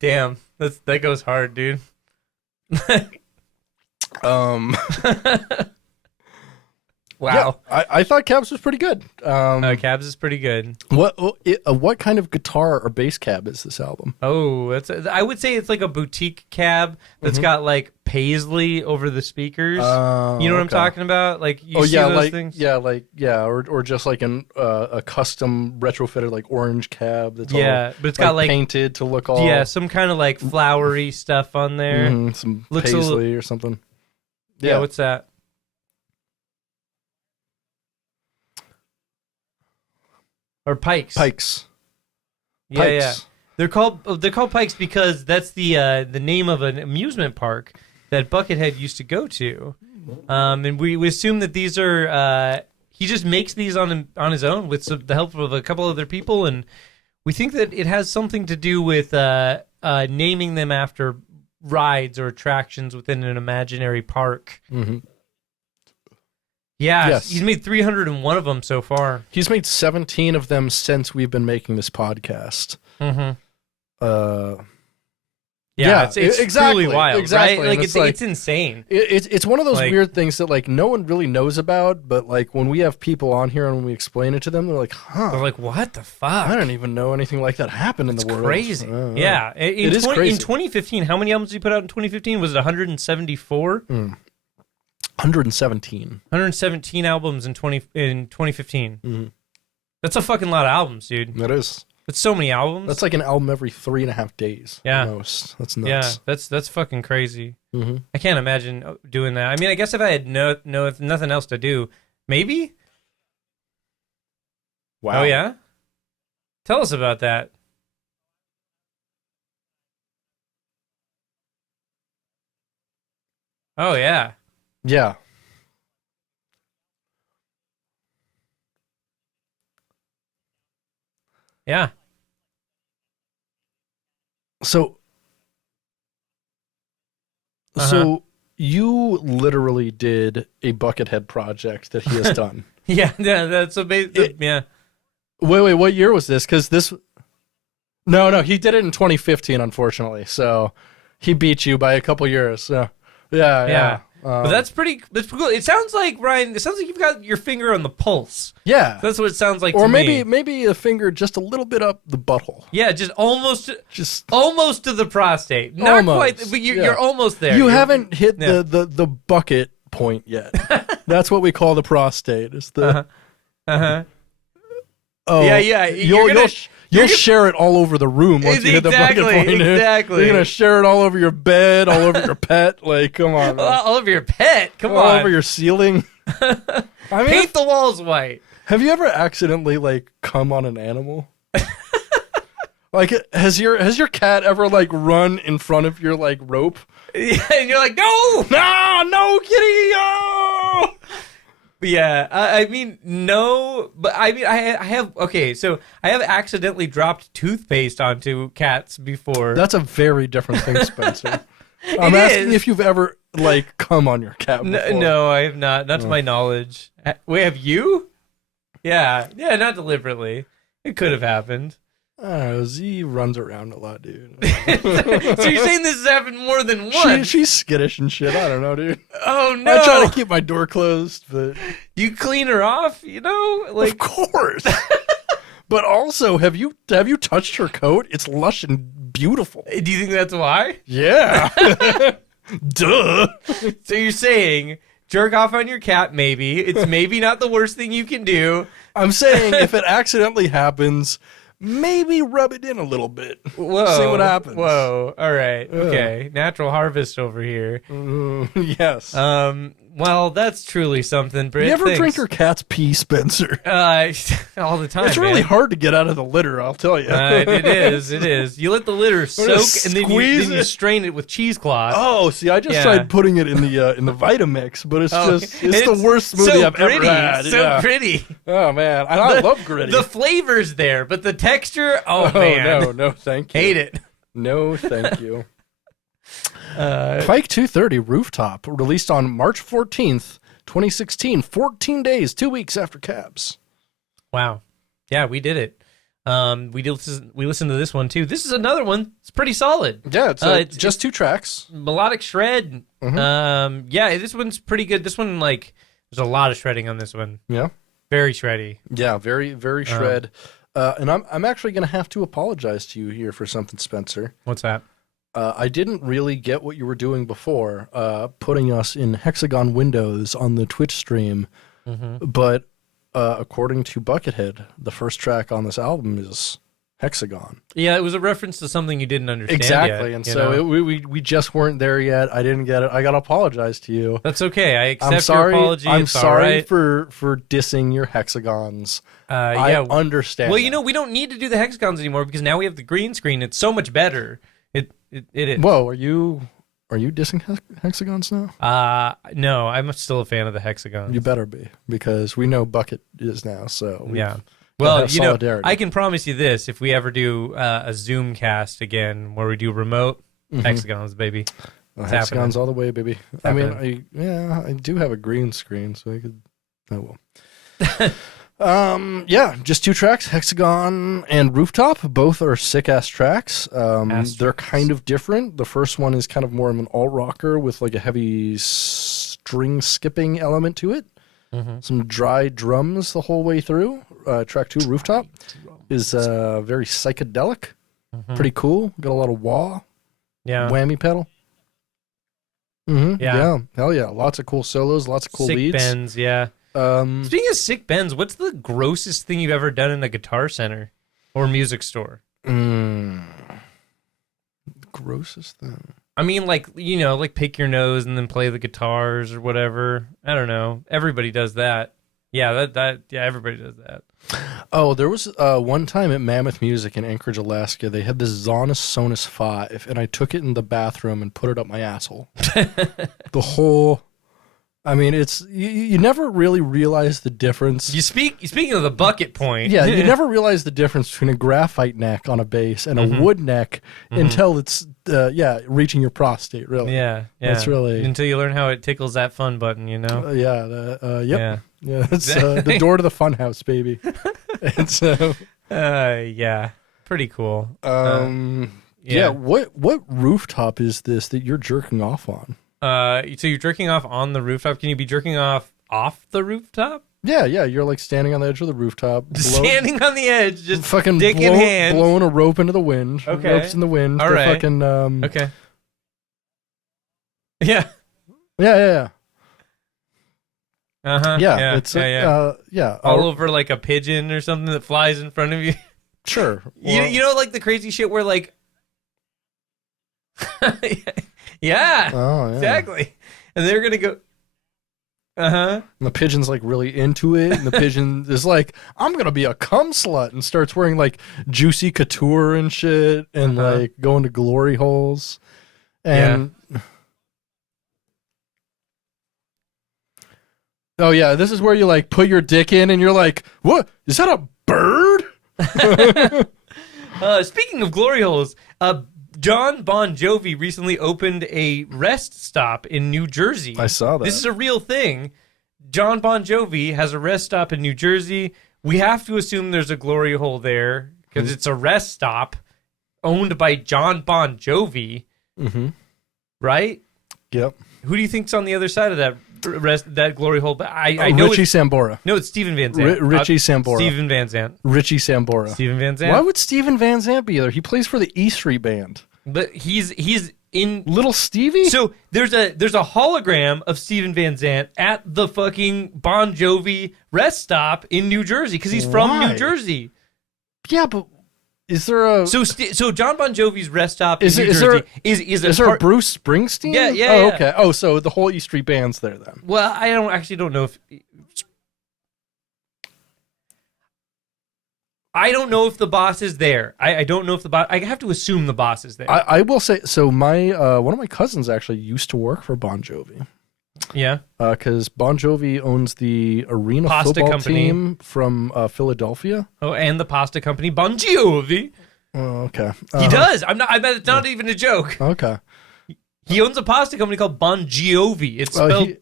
Damn, that goes hard, dude. Wow. Yeah, I thought Cabs was pretty good. Cabs is pretty good. What kind of guitar or bass cab is this album? Oh, I would say it's like a boutique cab that's got like paisley over the speakers. You know what I'm talking about? Like you see those things? Or just like a custom retrofitted like orange cab that's all, but it's got like painted to look all some kind of like flowery stuff on there. Some Looks paisley or something. Yeah, what's that? Or Pikes. Pikes. Yeah. They're called Pikes because that's the name of an amusement park that Buckethead used to go to. And we assume that these are he just makes these on his own with the help of a couple other people, and we think that it has something to do with naming them after rides or attractions within an imaginary park. Mm-hmm. Yeah, yes. He's made 301 of them so far. He's made 17 of them since we've been making this podcast. Mm-hmm. It's exactly, truly wild, exactly. right? Like it's insane. It's one of those weird things that like no one really knows about, but like when we have people on here and when we explain it to them, they're like, "Huh?" They're like, "What the fuck? I don't even know anything like that happened in the world." Crazy. Yeah, it is crazy. In 2015, how many albums did he put out in 2015? Was it 174? 117. 117 albums in 2015. Mm-hmm. That's a fucking lot of albums, dude. That is. That's so many albums. That's like an album every 3.5 days. Yeah, almost. That's nuts. Yeah, that's fucking crazy. Mm-hmm. I can't imagine doing that. I mean, I guess if I had nothing else to do, maybe. Wow. Oh yeah. Tell us about that. Oh yeah. Yeah. Yeah. So you literally did a Buckethead project that he has done. Yeah, that's amazing. Yeah. Wait, what year was this? Because this... No, he did it in 2015, unfortunately. So he beat you by a couple years. So yeah. But that's pretty cool. It sounds like, Ryan, you've got your finger on the pulse. Yeah. That's what it sounds like or to maybe me. maybe a finger just a little bit up the butthole. Yeah, just almost to the prostate. Not almost, quite, but you're almost there. You haven't hit the bucket point yet. That's what we call the prostate. It's the... Oh, yeah. You'll share it all over the room once you hit the bucket point. Exactly. You're gonna share it all over your bed, all over your pet. Like, come on, man. All over your pet. Come on. All over your ceiling. I mean, paint the walls white. Have you ever accidentally like come on an animal? Like, has your cat ever like run in front of your like rope? Yeah, and you're like, no, kitty, no. Yeah, I mean, no, but I mean, I have accidentally dropped toothpaste onto cats before. That's a very different thing, Spencer. I'm asking if you've ever, like, come on your cat before. No, I have not. Not to my knowledge. Wait, have you? Yeah, not deliberately. It could have happened. I don't know, Z runs around a lot, dude. So you're saying this has happened more than once? She's skittish and shit. I don't know, dude. Oh, no. I try to keep my door closed, but... You clean her off, you know? Like... Of course. But also, have you touched her coat? It's lush and beautiful. Do you think that's why? Yeah. Duh. So you're saying... Jerk off on your cat, maybe. It's maybe not the worst thing you can do. I'm saying if it accidentally happens... Maybe rub it in a little bit. Whoa. See what happens. Whoa. All right. Okay. Natural harvest over here. Yes. Well, that's truly something, Britt. You ever Thanks. drink your cat's pee, Spencer? All the time. It's really man. hard to get out of the litter, I'll tell you. It is. You let the litter soak, and then you strain it with cheesecloth. Oh, see, I just tried putting it in the Vitamix, but it's the worst smoothie I've ever had. So pretty. Oh man, I love gritty. The flavor's there, but the texture, man, no, thank you. hate it. No, thank you. Pike 230 Rooftop, released on March 14th, 2016, 14 days, 2 weeks after Cabs. Wow. Yeah, we did it. We listened to this one, too. This is another one. It's pretty solid. Yeah, it's just 2 tracks. Melodic shred. Mm-hmm. Yeah, this one's pretty good. This one, there's a lot of shredding on this one. Yeah. Very shreddy. Yeah, very, very shred. And I'm actually going to have to apologize to you here for something, Spencer. What's that? I didn't really get what you were doing before, putting us in hexagon windows on the Twitch stream. Mm-hmm. But according to Buckethead, the first track on this album is hexagon. Yeah, it was a reference to something you didn't understand exactly, yet, and so we just weren't there yet. I didn't get it. I got to apologize to you. That's okay. I accept your apology. I'm it's sorry right. for dissing your hexagons. I understand. Well, we don't need to do the hexagons anymore because now we have the green screen. It's so much better. It is. Whoa, are you dissing hexagons now? No, I'm still a fan of the hexagons. You better be, because we know Bucket is now. So yeah. Well, solidarity. I can promise you this: if we ever do a Zoom cast again, where we do remote hexagons, baby, hexagons happening. All the way, baby. It's I mean, I do have a green screen, so I could. Oh well. Just 2 tracks, Hexagon and Rooftop. Both are sick-ass tracks. They're kind of different. The first one is kind of more of an alt-rocker with like a heavy string skipping element to it. Mm-hmm. Some dry drums the whole way through. Track 2, Rooftop, is very psychedelic. Mm-hmm. Pretty cool. Got a lot of wah. Yeah. Whammy pedal. Mm-hmm. Yeah. Hell yeah. Lots of cool solos, lots of cool sick leads. bends, yeah. Speaking of sick bends, what's the grossest thing you've ever done in a Guitar Center or music store? Grossest thing. I mean, like pick your nose and then play the guitars or whatever. I don't know. Everybody does that. Yeah, everybody does that. Oh, there was one time at Mammoth Music in Anchorage, Alaska, they had this Zonus Sonus 5, and I took it in the bathroom and put it up my asshole. The whole... I mean, it's you never really realize the difference. Speaking of the Bucketpoint, yeah, you never realize the difference between a graphite neck on a bass and a wood neck until it's reaching your prostate. Really, yeah, it's really until you learn how it tickles that fun button. Yeah, it's the door to the fun house, baby. And so, pretty cool. What rooftop is this that you're jerking off on? So you're jerking off on the rooftop. Can you be jerking off the rooftop? Yeah. You're like standing on the edge of the rooftop. Standing on the edge, just fucking dick in hand. Blowing a rope into the wind. Okay. Ropes in the wind. All right. Fucking, okay. Yeah. Yeah. Uh-huh. Yeah. It's all over like a pigeon or something that flies in front of you. Sure. Well, you know, like the crazy shit where like... Yeah. Oh, yeah. Exactly. And they're gonna go. And the pigeon's like really into it, and the pigeon is like, "I'm gonna be a cum slut," and starts wearing like juicy couture and shit, and like going to glory holes, and oh yeah, this is where you like put your dick in, and you're like, "What is that? A bird?" Speaking of glory holes, John Bon Jovi recently opened a rest stop in New Jersey. I saw that. This is a real thing. John Bon Jovi has a rest stop in New Jersey. We have to assume there's a glory hole there because it's a rest stop owned by John Bon Jovi. Mm-hmm. Right? Yep. Who do you think's on the other side of that glory hole? I know Richie Sambora. No, it's Steven Van Zandt. Richie Sambora. Steven Van Zandt. Richie Sambora. Steven Van Zandt. Why would Steven Van Zandt be there? He plays for the E Street Band. But he's in Little Stevie? So there's a hologram of Steven Van Zandt at the fucking Bon Jovi rest stop in New Jersey because he's from New Jersey. Yeah, but Is there a... So John Bon Jovi's rest stop in New is Jersey there is there a Bruce Springsteen? Yeah, yeah, Oh, yeah. okay. Oh, so the whole E Street Band's there then. Well, I don't know if... I don't know if the boss is there. I don't know if the boss... I have to assume the boss is there. I will say, so my one of my cousins actually used to work for Bon Jovi. Yeah. Because Bon Jovi owns the arena Pasta football company. team from Philadelphia. Oh, and the pasta company Bon Jovi. Oh, okay. He does. I bet it's not even a joke. Okay. He owns a pasta company called Bon Jovi. It's spelled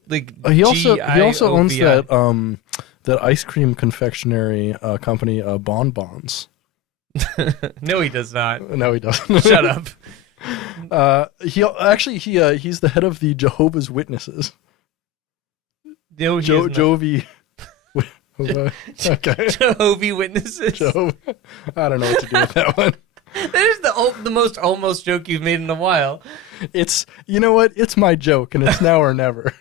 He also owns G-I-O-V-I. that ice cream confectionery company, Bon Bons. No, he does not. No, he doesn't. Shut up. He's the head of the Jehovah's Witnesses. No, he is not. Jovi. Okay. Jovi Witnesses. I don't know what to do with that one. That is the most almost joke you've made in a while. It's, you know what? It's my joke, and it's now or never.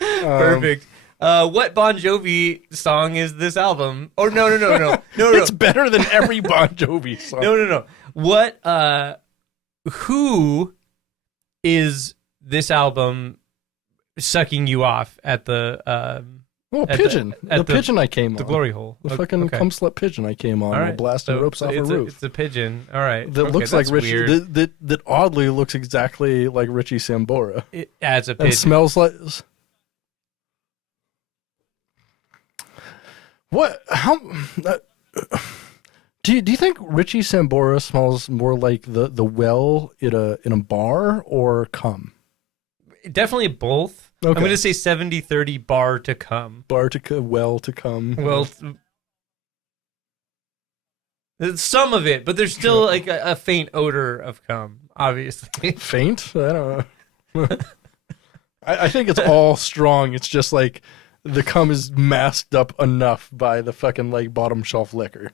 Perfect. What Bon Jovi song is this album? Oh, no. It's better than every Bon Jovi song. No. What, who is this album sucking you off at the, pigeon. The pigeon I came the on. Gloryhole. The fucking cumslut pigeon I came on while blasting ropes off a roof. It's a pigeon. All right. That looks like Richie. Weird. That oddly looks exactly like Richie Sambora. It adds a pigeon. And smells like... What? How... Do you think Richie Sambora smells more like the well in a bar or cum? Definitely both. Okay. I'm going to say 70-30 bar to cum. Bar to well to cum. Well, some of it, but there's still like a faint odor of cum, obviously. Faint? I don't know. I think it's all strong. It's just like the cum is masked up enough by the fucking like bottom shelf liquor.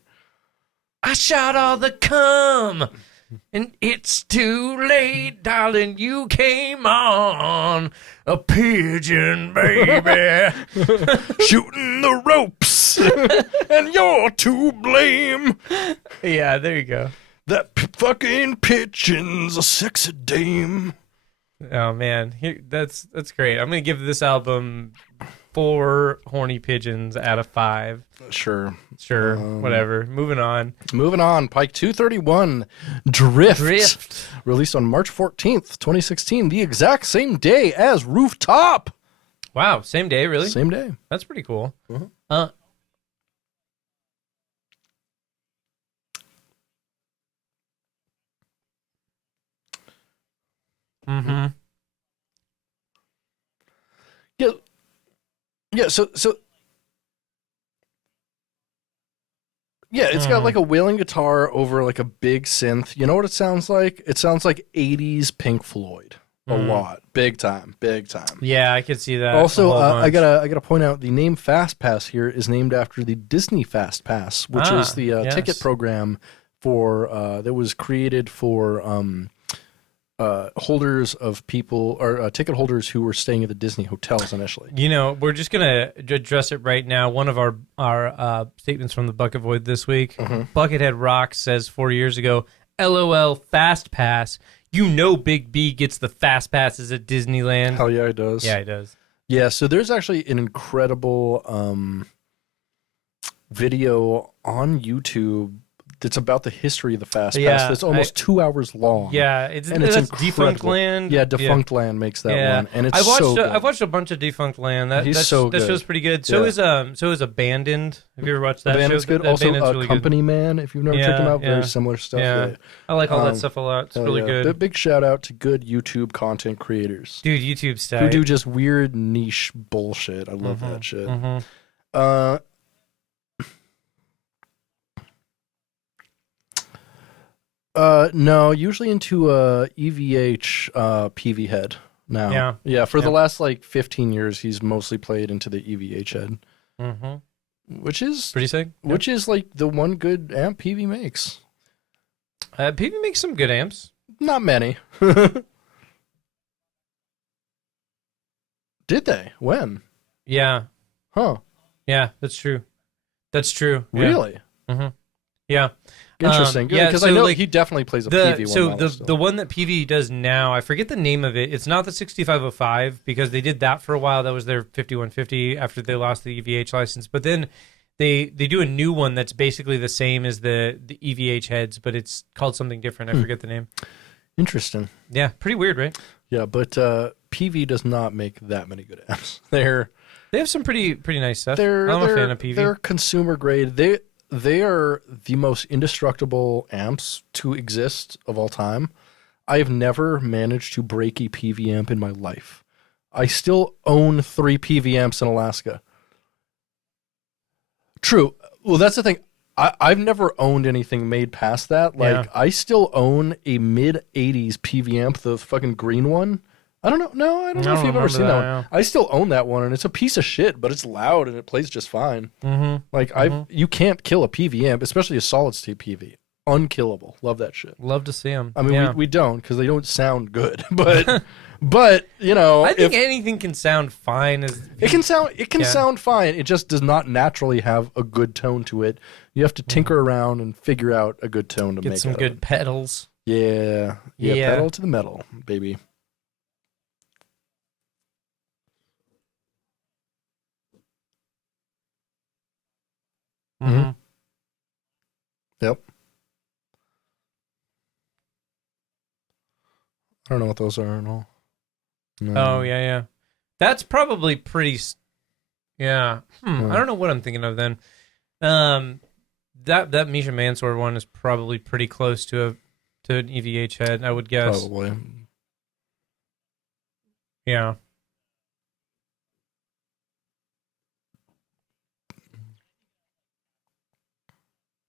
I shot all the cum, and it's too late, darling. You came on a pigeon, baby. Shooting the ropes, and you're to blame. Yeah, there you go. That fucking pigeon's a sexy dame. Oh man, that's great. I'm gonna give this album 4 horny pigeons out of 5. Sure. Whatever. Moving on. Pike 231, Drift. Released on March 14th, 2016, the exact same day as Rooftop. Wow, same day, really? Same day. That's pretty cool. Uh-huh. Mm-hmm. Yeah, so yeah, it's got like a wailing guitar over like a big synth. You know what it sounds like? It sounds like 80s Pink Floyd. A lot. Big time. Yeah, I could see that. Also, I gotta point out the name Fastpass here is named after the Disney Fastpass, which is the ticket program for that was created for holders of people or ticket holders who were staying at the Disney hotels initially. You know, we're just gonna address it right now. One of our statements from the Buckethead this week, Buckethead Rocks says 4 years ago, LOL Fast Pass. You know Big B gets the Fast Passes at Disneyland. Hell yeah, he does. Yeah, he does. Yeah, so there's actually an incredible video on YouTube that's about the history of the Fast Pass. That's almost 2 hours long. Yeah, it's incredible. Defunctland. Yeah, Defunctland makes that one, and it's so good. I've watched a bunch of Defunctland. That show's pretty good. Yeah. So is Abandoned. Have you ever watched that? Abandoned's show? good. Also, really Company good. Man. If you've never checked them out, very similar stuff. Yeah. I like all that stuff a lot. It's really good. Big shout out to good YouTube content creators. Dude, YouTube stuff. Who do just weird niche bullshit. I love that shit. No, usually into EVH PV head now. Yeah. For the last like 15 years, he's mostly played into the EVH head, which is pretty sick. Which is like the one good amp PV makes. PV makes some good amps. Not many. Did they? When? Yeah. Huh. Yeah, that's true. That's true. Really? Mm-hmm. Yeah. Interesting. Yeah, Because so, I know like, he definitely plays a PV one. So model still. the one that PV does now, I forget the name of it. It's not the 6505 because they did that for a while. That was their 5150 after they lost the EVH license. But then they do a new one that's basically the same as the EVH heads, but it's called something different. I forget the name. Interesting. Yeah, pretty weird, right? Yeah, but PV does not make that many good amps. They have some pretty nice stuff. I'm a fan of PV. They're consumer grade. They are the most indestructible amps to exist of all time. I have never managed to break a PV amp in my life. I still own 3 PV amps in Alaska. True. Well, that's the thing. I've never owned anything made past that. Like, I still own a mid-'80s PV amp, the fucking green one. I don't know. No, I don't know if you've ever seen that one. Yeah. I still own that one, and it's a piece of shit, but it's loud and it plays just fine. Mm-hmm. Like, you can't kill a PV amp, especially a solid-state PV. Unkillable. Love that shit. Love to see them. I mean, we don't, because they don't sound good. But you know, I think anything can sound fine. It can sound fine. It just does not naturally have a good tone to it. You have to tinker around and figure out a good tone to get make some good pedals. Yeah, pedal to the metal, baby. Mm-hmm. Yep. I don't know what those are at all. No. Oh, yeah. That's probably pretty... Yeah. I don't know what I'm thinking of then. That Misha Mansour one is probably pretty close to an EVH head, I would guess. Probably. Yeah.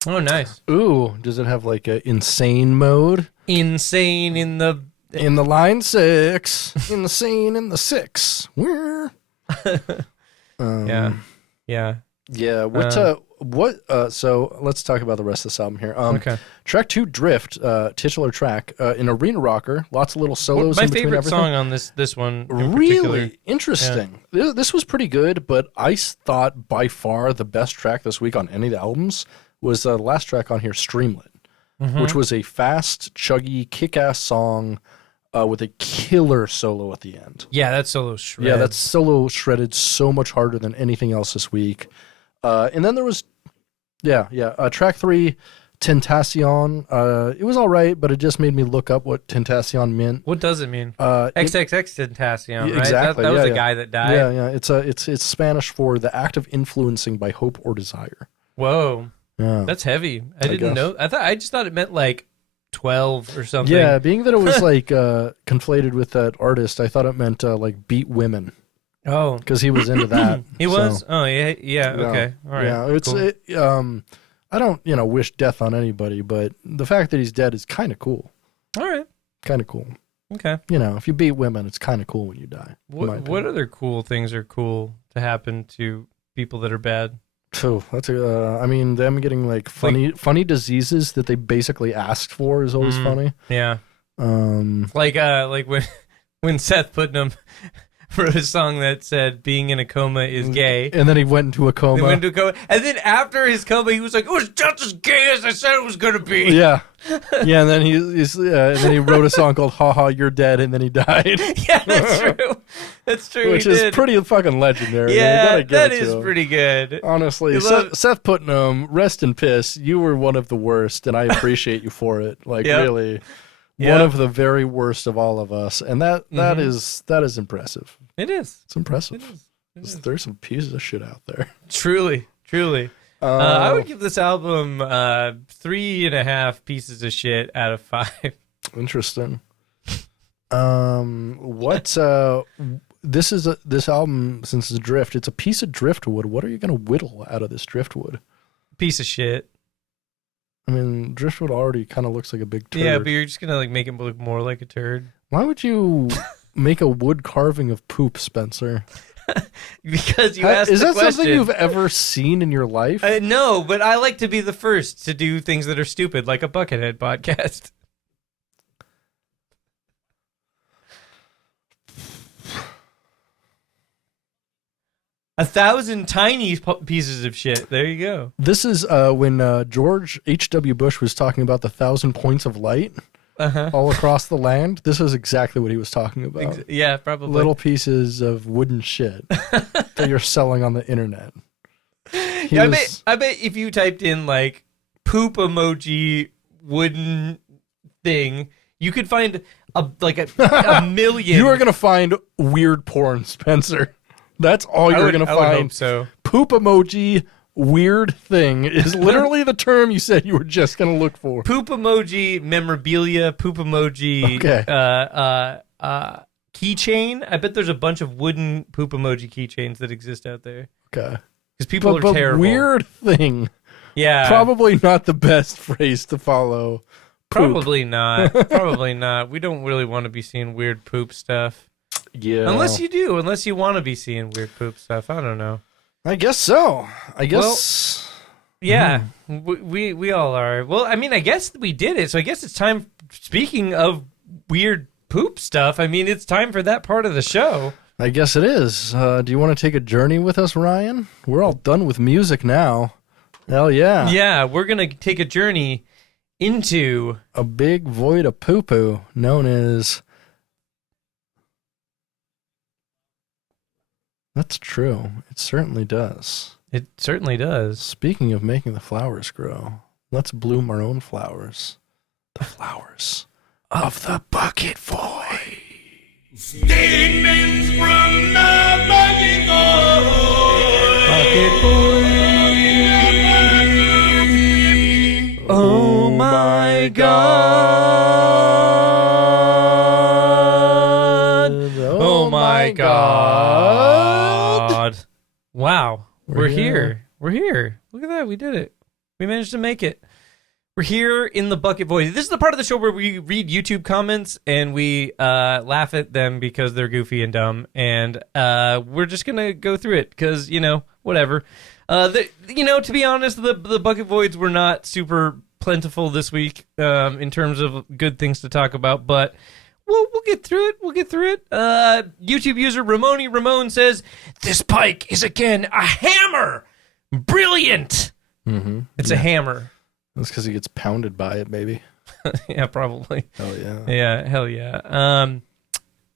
Oh, nice. Ooh, does it have like a insane mode? Insane in the line 6. Insane in the 6. Where? Yeah. So let's talk about the rest of this album here. Okay. Track 2, Drift, titular track, an arena rocker, lots of little solos. My in between favorite everything. song on this one. Really interesting. Yeah. This was pretty good, but I thought by far the best track this week on any of the albums was the last track on here, Streamlet, which was a fast, chuggy, kick-ass song with a killer solo at the end. Yeah, that solo shredded. Yeah, that solo shredded so much harder than anything else this week. And then there was, track 3, Tentacion. It was all right, but it just made me look up what Tentacion meant. What does it mean? XXX Tentacion, right? Exactly. That was the guy that died. Yeah. It's Spanish for the act of influencing by hope or desire. Whoa. Yeah. That's heavy. I didn't know. I just thought it meant like 12 or something. Yeah, being that it was like conflated with that artist, I thought it meant like beat women. Oh, because he was into that. He was. Oh, yeah. Okay, all right. Yeah, it's cool. I don't wish death on anybody, but the fact that he's dead is kind of cool. All right, kind of cool. Okay. If you beat women, it's kind of cool when you die. What other cool things are cool to happen to people that are bad? So that's them getting like funny diseases that they basically asked for is always funny. Yeah. Like when Seth Putnam wrote a song that said being in a coma is gay, and then he went into a coma. And then after his coma, he was like, "It was just as gay as I said it was gonna be." Yeah. Yeah, and then he wrote a song called "Ha Ha, You're Dead," and then he died. Yeah, that's true. That's true. Which is pretty fucking legendary. Yeah, that is pretty good. Honestly, Seth Putnam, rest in piss. You were one of the worst, and I appreciate you for it. Like really, one of the very worst of all of us, and that is impressive. It is. It's impressive. There's some pieces of shit out there. Truly. I would give this album 3.5 pieces of shit out of 5. Interesting. This album, since it's Drift, it's a piece of driftwood. What are you going to whittle out of this driftwood? Piece of shit. I mean, driftwood already kind of looks like a big turd. Yeah, but you're just going to make it look more like a turd. Why would you make a wood carving of poop, Spenser? Because you asked the question. Is that question. something you've ever seen in your life? No, but I like to be the first to do things that are stupid, like a Buckethead podcast. 1,000 tiny pieces of shit. There you go. This is when George H.W. Bush was talking about the 1,000 points of light all across the land. This is exactly what he was talking about. Yeah, probably. Little pieces of wooden shit that you're selling on the internet. I bet if you typed in like poop emoji wooden thing, you could find a million. You are going to find weird porn, Spencer. That's all you're going to find. I would hope so. Poop emoji weird thing is literally the term you said you were just going to look for. Poop emoji memorabilia, poop emoji keychain. I bet there's a bunch of wooden poop emoji keychains that exist out there. Okay. Because people are terrible. Weird thing. Yeah. Probably not the best phrase to follow. Poop. Probably not. Probably not. We don't really want to be seeing weird poop stuff. Yeah. Unless you do. Unless you want to be seeing weird poop stuff. I don't know. I guess so. I guess. Well, yeah. We all are. Well, I mean, I guess we did it. So I guess it's time. Speaking of weird poop stuff, I mean, it's time for that part of the show. I guess it is. Do you want to take a journey with us, Ryan? We're all done with music now. Hell yeah. Yeah, we're going to take a journey into a big void of poo-poo known as... That's true. It certainly does. It certainly does. Speaking of making the flowers grow, let's bloom our own flowers. The flowers of the Bucket Void. Statements from the Bucket Boy. Oh my God. Oh my God. Wow. We're here. We're here. Look at that. We did it. We managed to make it. We're here in the Bucket Void. This is the part of the show where we read YouTube comments and we laugh at them because they're goofy and dumb. And we're just going to go through it because, whatever. To be honest, the Bucket Voids were not super plentiful this week in terms of good things to talk about. But we'll get through it. We'll get through it. YouTube user Ramon says, "This Pike is again a hammer. Brilliant." Mm-hmm. It's a hammer. That's because he gets pounded by it, maybe. Yeah, probably. Oh, yeah. Yeah, hell yeah.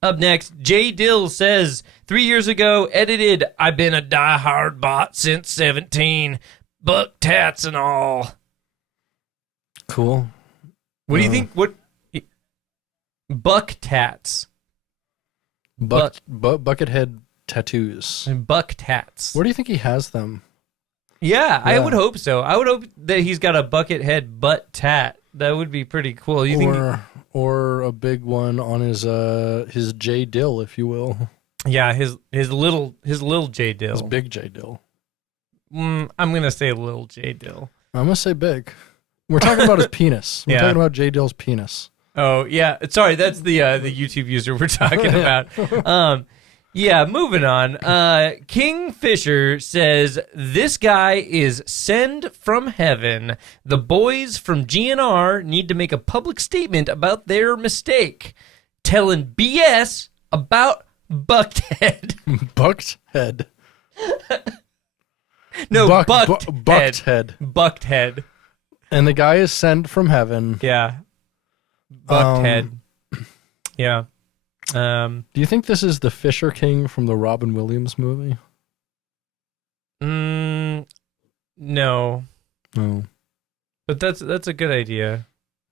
Up next, Jay Dill says, 3 years ago, edited, I've been a diehard bot since 17. Buck tats and all. Cool. What do you think? What? Buck tats. Buckethead tattoos. Buck tats. Where do you think he has them? Yeah, I would hope so. I would hope that he's got a Buckethead butt tat. That would be pretty cool. You think? Or a big one on his J Dill, if you will. Yeah, his little J Dill. His big J Dill. I'm gonna say little J Dill. I'm gonna say big. We're talking about his penis. We're talking about J Dill's penis. Oh yeah, sorry, that's the YouTube user we're talking about. Yeah, moving on. Kingfisher says, this guy is send from heaven. The boys from GNR need to make a public statement about their mistake. Telling BS about Buckethead. Buckethead. No, Buckethead. Buckethead. And the guy is sent from heaven. Yeah. Buckethead. Yeah. Do you think this is the Fisher King from the Robin Williams movie? No. No. But that's a good idea.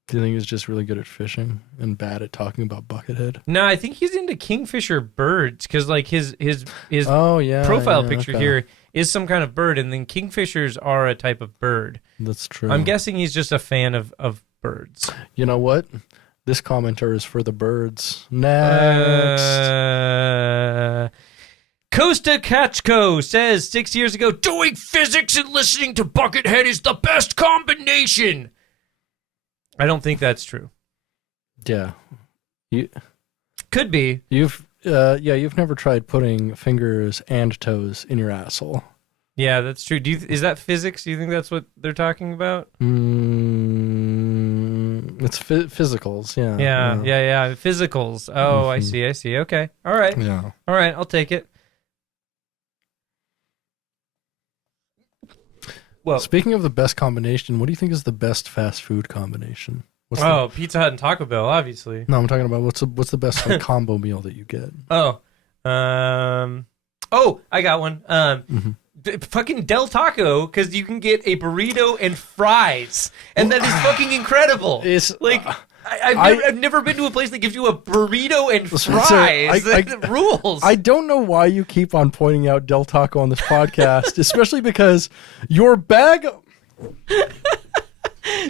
Do you think he's just really good at fishing and bad at talking about Buckethead? No, I think he's into kingfisher birds because like his profile picture here is some kind of bird, and then kingfishers are a type of bird. That's true. I'm guessing he's just a fan of birds. You know what? This commenter is for the birds. Next. Costa Kachko says 6 years ago, doing physics and listening to Buckethead is the best combination. I don't think that's true. Yeah. Could be. You've never tried putting fingers and toes in your asshole. Yeah, that's true. Is that physics? Do you think that's what they're talking about? It's physicals, yeah. Yeah. Physicals. Oh, I see. Okay. All right. Yeah. All right, I'll take it. Well, Speaking of the best combination, what do you think is the best fast food combination? Pizza Hut and Taco Bell, obviously. No, I'm talking about what's the best like, combo meal that you get? Oh, I got one. Fucking Del Taco, because you can get a burrito and fries, and that is fucking incredible. It's like I've never been to a place that gives you a burrito and fries. That rules. I don't know why you keep on pointing out Del Taco on this podcast, especially because your bag.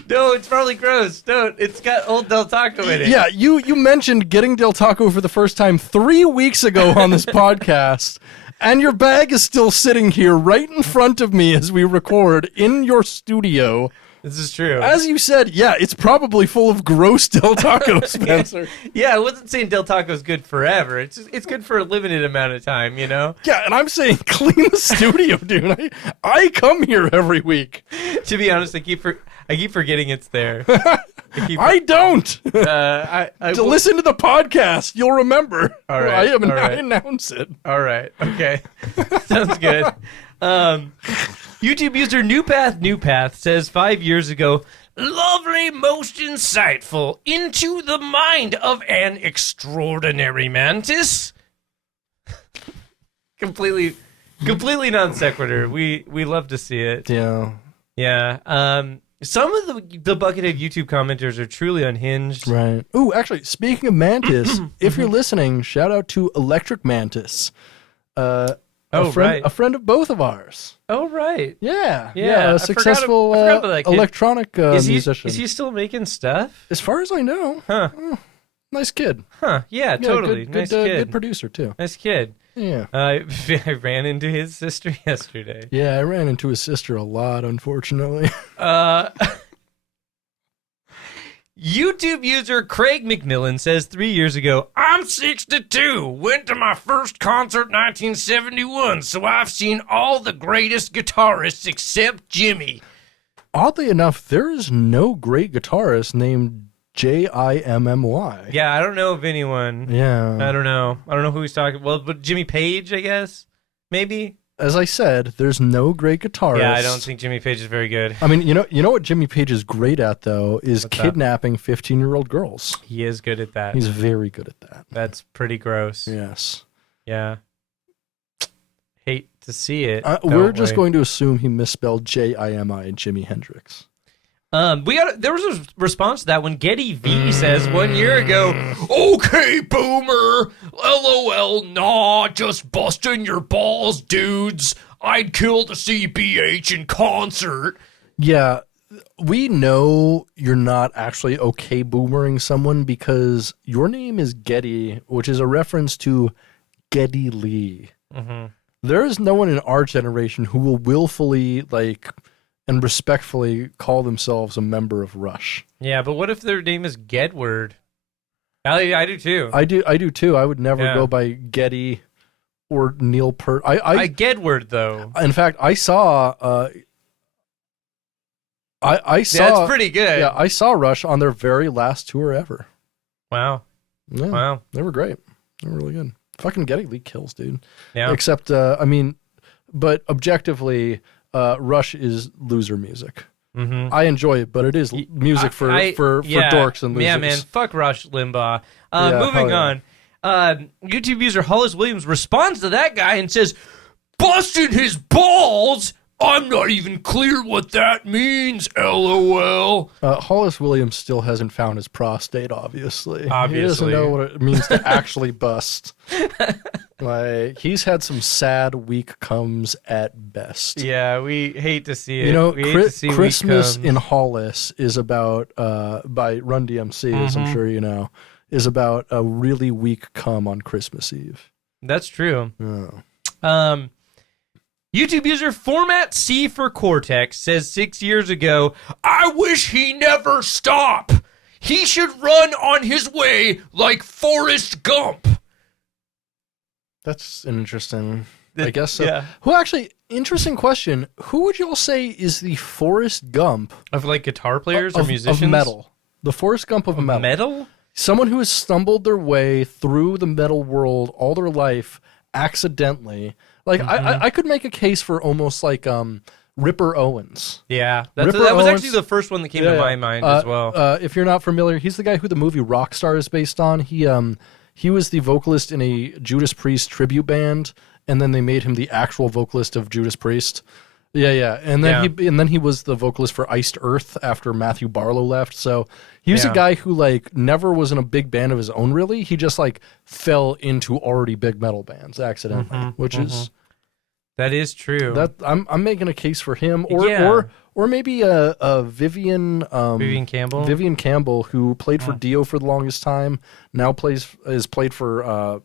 No, it's probably gross. Don't. It's got old Del Taco in it. Yeah, you mentioned getting Del Taco for the first time 3 weeks ago on this podcast, and your bag is still sitting here right in front of me as we record in your studio. This is true. As you said, yeah, it's probably full of gross Del Taco, Spencer. Yeah, I wasn't saying Del Taco's good forever. It's good for a limited amount of time, you know? Yeah, and I'm saying clean the studio, dude. I come here every week. To be honest, I keep forgetting it's there. I don't. To listen to the podcast, you'll remember. All right. I announce it. All right. Okay. Sounds good. YouTube user Newpath says 5 years ago, lovely, most insightful, into the mind of an extraordinary mantis. completely non sequitur. We love to see it. Yeah. Yeah. Some of the Buckethead YouTube commenters are truly unhinged. Right. Ooh, actually, speaking of Mantis, if you're listening, shout out to Electric Mantis. A friend of both of ours. Oh, right. Yeah. Yeah. A successful electronic musician. Is he still making stuff? As far as I know. Huh. Nice kid. Huh. Yeah, totally. Nice kid. Good producer, too. Nice kid. Yeah. I ran into his sister yesterday. Yeah, I ran into his sister a lot, unfortunately. YouTube user Craig McMillan says 3 years ago, I'm 62, went to my first concert 1971, so I've seen all the greatest guitarists except Jimmy. Oddly enough, there is no great guitarist named Jimmy. Yeah, I don't know of anyone. Yeah. I don't know who he's talking. Well, but Jimmy Page, I guess, maybe. As I said, there's no great guitarist. Yeah, I don't think Jimmy Page is very good. I mean, you know what Jimmy Page is great at, though, is kidnapping 15-year-old girls. He is good at that. He's very good at that. That's pretty gross. Yes. Yeah. Hate to see it. We're just going to assume he misspelled Jimi, Jimi Hendrix. There was a response to that when Getty V says 1 year ago, okay, boomer, LOL, nah, just busting your balls, dudes. I'd kill to see BH in concert. Yeah, we know you're not actually okay boomering someone because your name is Getty, which is a reference to Geddy Lee. Mm-hmm. There is no one in our generation who will willfully, and respectfully call themselves a member of Rush. Yeah, but what if their name is Gedward? I do too. I do too. I would never go by Getty or Neil Peart. I Gedward though. In fact, I saw. I saw. That's pretty good. Yeah, I saw Rush on their very last tour ever. Wow. Yeah, wow. They were great. They were really good. Fucking Geddy Lee kills, dude. Yeah. Except, but objectively. Rush is loser music. Mm-hmm. I enjoy it, but it is music for dorks and losers. Yeah, man. Fuck Rush Limbaugh. Moving on. YouTube user Hollis Williams responds to that guy and says, busting his balls? I'm not even clear what that means, LOL. Hollis Williams still hasn't found his prostate, obviously. He doesn't know what it means to actually bust. He's had some sad weak comes at best. Yeah, we hate to see it. You know, we hate to see Christmas in Hollis is about, by Run DMC, as I'm sure you know, is about a really weak cum on Christmas Eve. That's true. Oh. YouTube user Format C for Cortex says 6 years ago, I wish he never stop. He should run on his way like Forrest Gump. That's an interesting, I guess so. Yeah. Who actually, interesting question. Who would you all say is the Forrest Gump of guitar players or musicians? Of metal. The Forrest Gump of metal. Metal? Someone who has stumbled their way through the metal world all their life accidentally. I could make a case for almost Ripper Owens. Yeah, that was Owens, actually the first one that came to my mind as well. If you're not familiar, he's the guy who the movie Rockstar is based on. He was the vocalist in a Judas Priest tribute band, and then they made him the actual vocalist of Judas Priest. Yeah, and then he was the vocalist for Iced Earth after Matthew Barlow left. So he was a guy who like never was in a big band of his own. Really, he just like fell into already big metal bands accidentally, which is that is true. That I'm making a case for him, or maybe a Vivian Campbell, who played for Dio for the longest time, now played for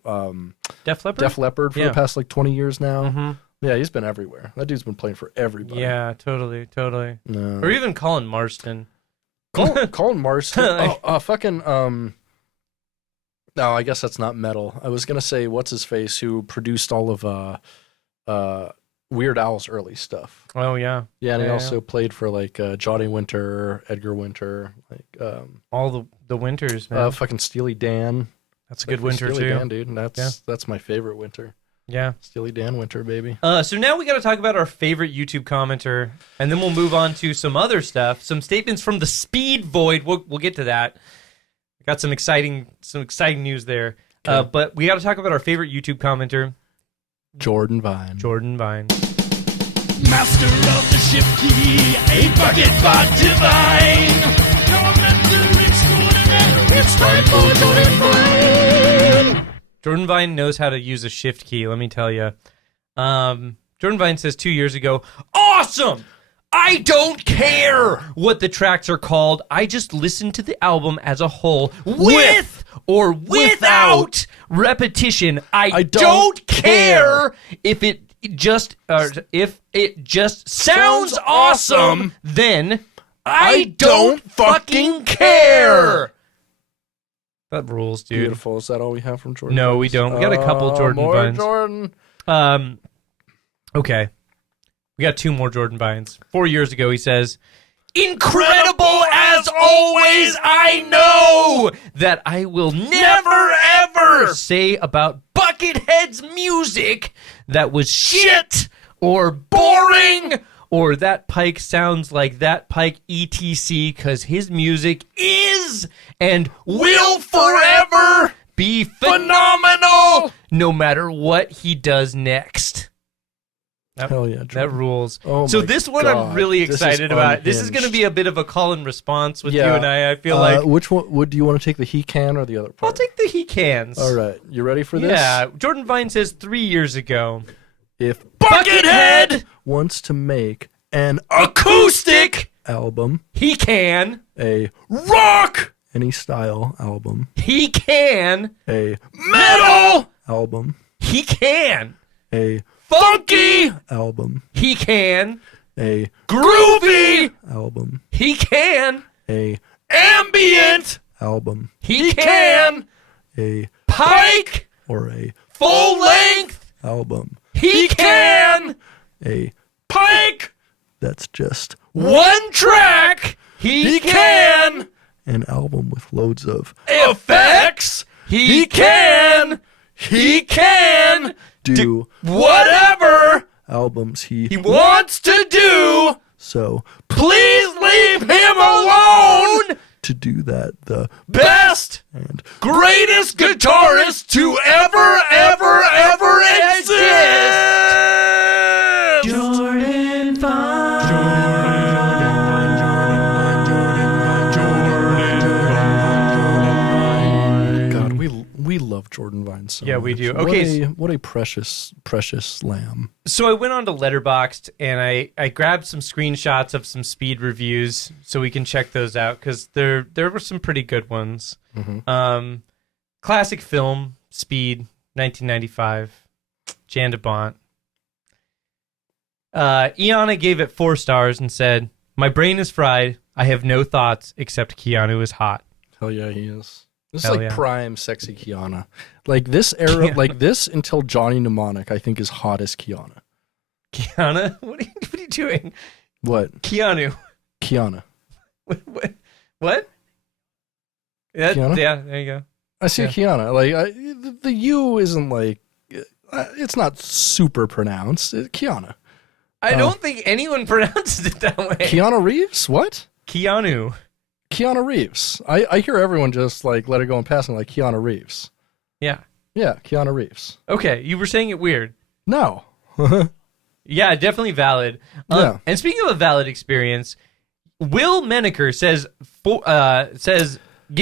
Def Leppard? Def Leppard for the past like 20 years now. Yeah, he's been everywhere. That dude's been playing for everybody. Yeah, totally. No. Or even Colin Marston. Colin Marston. No, I guess that's not metal. I was gonna say what's his face, who produced all of Weird Al's early stuff. Oh yeah. Yeah, and he also played for like Johnny Winter, Edgar Winter, like all the Winters, man. Fucking Steely Dan. That's a good Winter Steely too, Dan, dude. And that's my favorite Winter. Yeah, Steely Dan Winter, baby. So now we got to talk about our favorite YouTube commenter, and then we'll move on to some other stuff, some statements from the Speed Void. We'll get to that. Got some exciting news there. Okay. But we got to talk about our favorite YouTube commenter, Jordan Vine. Master of the ship key, a bucket bot divine. Elementary extraordinary, it's time for Jordan Vine. Jordan Vine knows how to use a shift key, let me tell you. Jordan Vine says 2 years ago, awesome! I don't care what the tracks are called. I just listen to the album as a whole with or without repetition. I don't care if it just sounds awesome, then I don't fucking care. That rules, dude. Beautiful. Is that all we have from Jordan? No, we don't. We got a couple Jordan more Vines. Jordan. Okay. We got 2 more Jordan Vines. 4 years ago, he says, incredible as always, I know that I will never ever say about Buckethead's music that was shit or boring or that Pike sounds like that Pike etc. because his music is and will forever be phenomenal no matter what he does next. Hell yeah, Jordan. That rules. Oh so my this one God. I'm really excited about. This is going to be a bit of a call and response with you and I feel like. Which one do you want to take, the he can or the other part? I'll take the he cans. All right. You ready for this? Yeah. Jordan Vine says 3 years ago, if Buckethead wants to make an acoustic album, he can. A rock any style album, he can. A metal album, he can. A funky album, he can. A groovy album, he can. A ambient album, he can. A Pike or a full length album, he can. A Pike that's just one track he can. An album with loads of effects he can. He can do whatever albums he wants to do. So please leave him alone to do that the best and greatest guitarist to ever exist. Jordan Vine. God, we love Jordan Vine so Yeah, we much. do. Okay, what a precious lamb. So I went on to Letterboxd and I grabbed some screenshots of some speed reviews so we can check those out because there were some pretty good ones. Mm-hmm. Classic film, Speed, 1995, Jan de Bont. Iana gave it 4 stars and said, "My brain is fried. I have no thoughts except Keanu is hot." Hell yeah, he is. This Hell is like yeah. prime sexy Kiana. Like this era, like this until Johnny Mnemonic, I think is hottest Kiana. Kiana? What are you doing? What? Keanu. Kiana. What? Kiana? Yeah, there you go. I see Kiana. Like the U isn't like it's not super pronounced. Kiana. I don't think anyone pronounces it that way. Keanu Reeves? What? Keanu Reeves. I hear everyone just like let it go in passing like Keanu Reeves. Yeah. Yeah, Keanu Reeves. Okay, you were saying it weird. No. Yeah, definitely valid. Yeah. And speaking of a valid experience, Will Menaker gave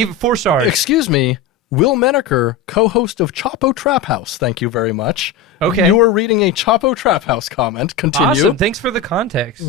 it 4 stars. Excuse me, Will Menaker, co-host of Chapo Trap House. Thank you very much. Okay. You are reading a Chapo Trap House comment. Continue. Awesome. Thanks for the context.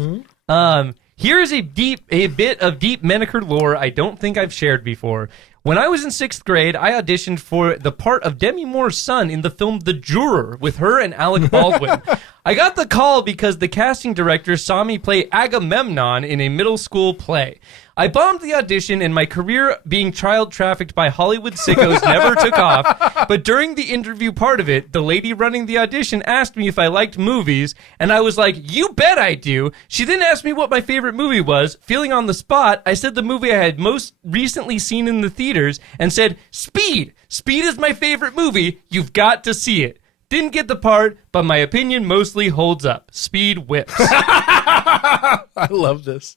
Here is a bit of deep Menaker lore I don't think I've shared before. When I was in 6th grade, I auditioned for the part of Demi Moore's son in the film The Juror with her and Alec Baldwin. I got the call because the casting director saw me play Agamemnon in a middle school play. I bombed the audition and my career being child trafficked by Hollywood sickos never took off, but during the interview part of it, the lady running the audition asked me if I liked movies, and I was like, you bet I do. She then asked me what my favorite movie was. Feeling on the spot, I said the movie I had most recently seen in the theaters and said, Speed! Speed is my favorite movie. You've got to see it. Didn't get the part, but my opinion mostly holds up. Speed whips. I love this.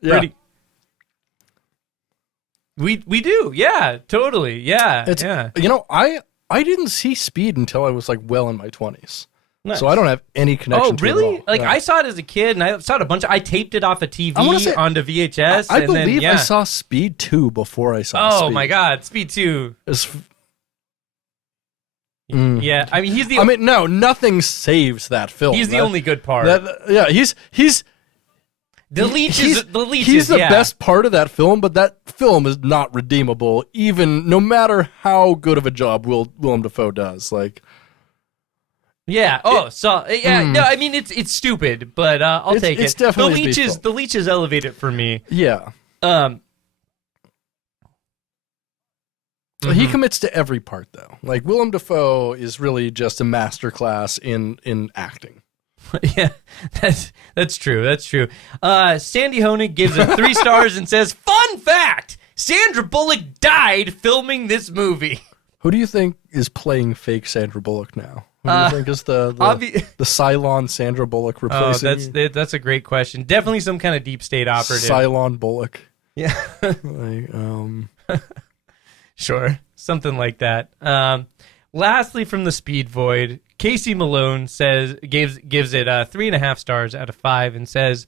Yeah. Pretty. We do, yeah, totally, yeah, yeah. You know, I didn't see Speed until I was like well in my 20s. Nice. So I don't have any connection to it at really? all. Like, Yeah. I saw it as a kid, and I saw it a bunch. I taped it off a TV onto VHS. I and believe then, I saw Speed 2 before I saw Speed. Oh my God, Speed 2. Mm. Yeah, I mean, he's the. I mean, no, nothing saves that film. He's the only good part. He's the leech is the leech. He's the yeah. best part of that film, but that film is not redeemable, even no matter how good of a job Willem Dafoe does. Like, yeah. Oh, so yeah. No, I mean it's stupid, but I'll take it. It's definitely the leeches elevate it for me. Yeah. He commits to every part, though. Like, Willem Dafoe is really just a masterclass in acting. Yeah, that's true. That's true. Sandy Honig gives it 3 stars and says, "Fun fact: Sandra Bullock died filming this movie." Who do you think is playing fake Sandra Bullock now? Who do you think is the Cylon Sandra Bullock replacing? That's a great question. Definitely some kind of deep state operative. Cylon Bullock. Yeah. Sure, something like that. Lastly, from the Speed Void, Casey Malone gives it 3.5 stars out of 5 and says,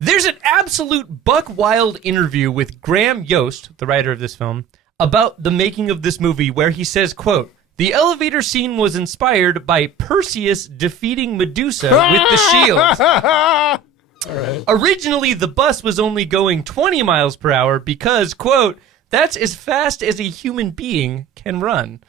"There's an absolute buck wild interview with Graham Yost, the writer of this film, about the making of this movie, where he says, quote, the elevator scene was inspired by Perseus defeating Medusa with the shield. All right. Originally, the bus was only going 20 miles per hour because, quote, that's as fast as a human being can run.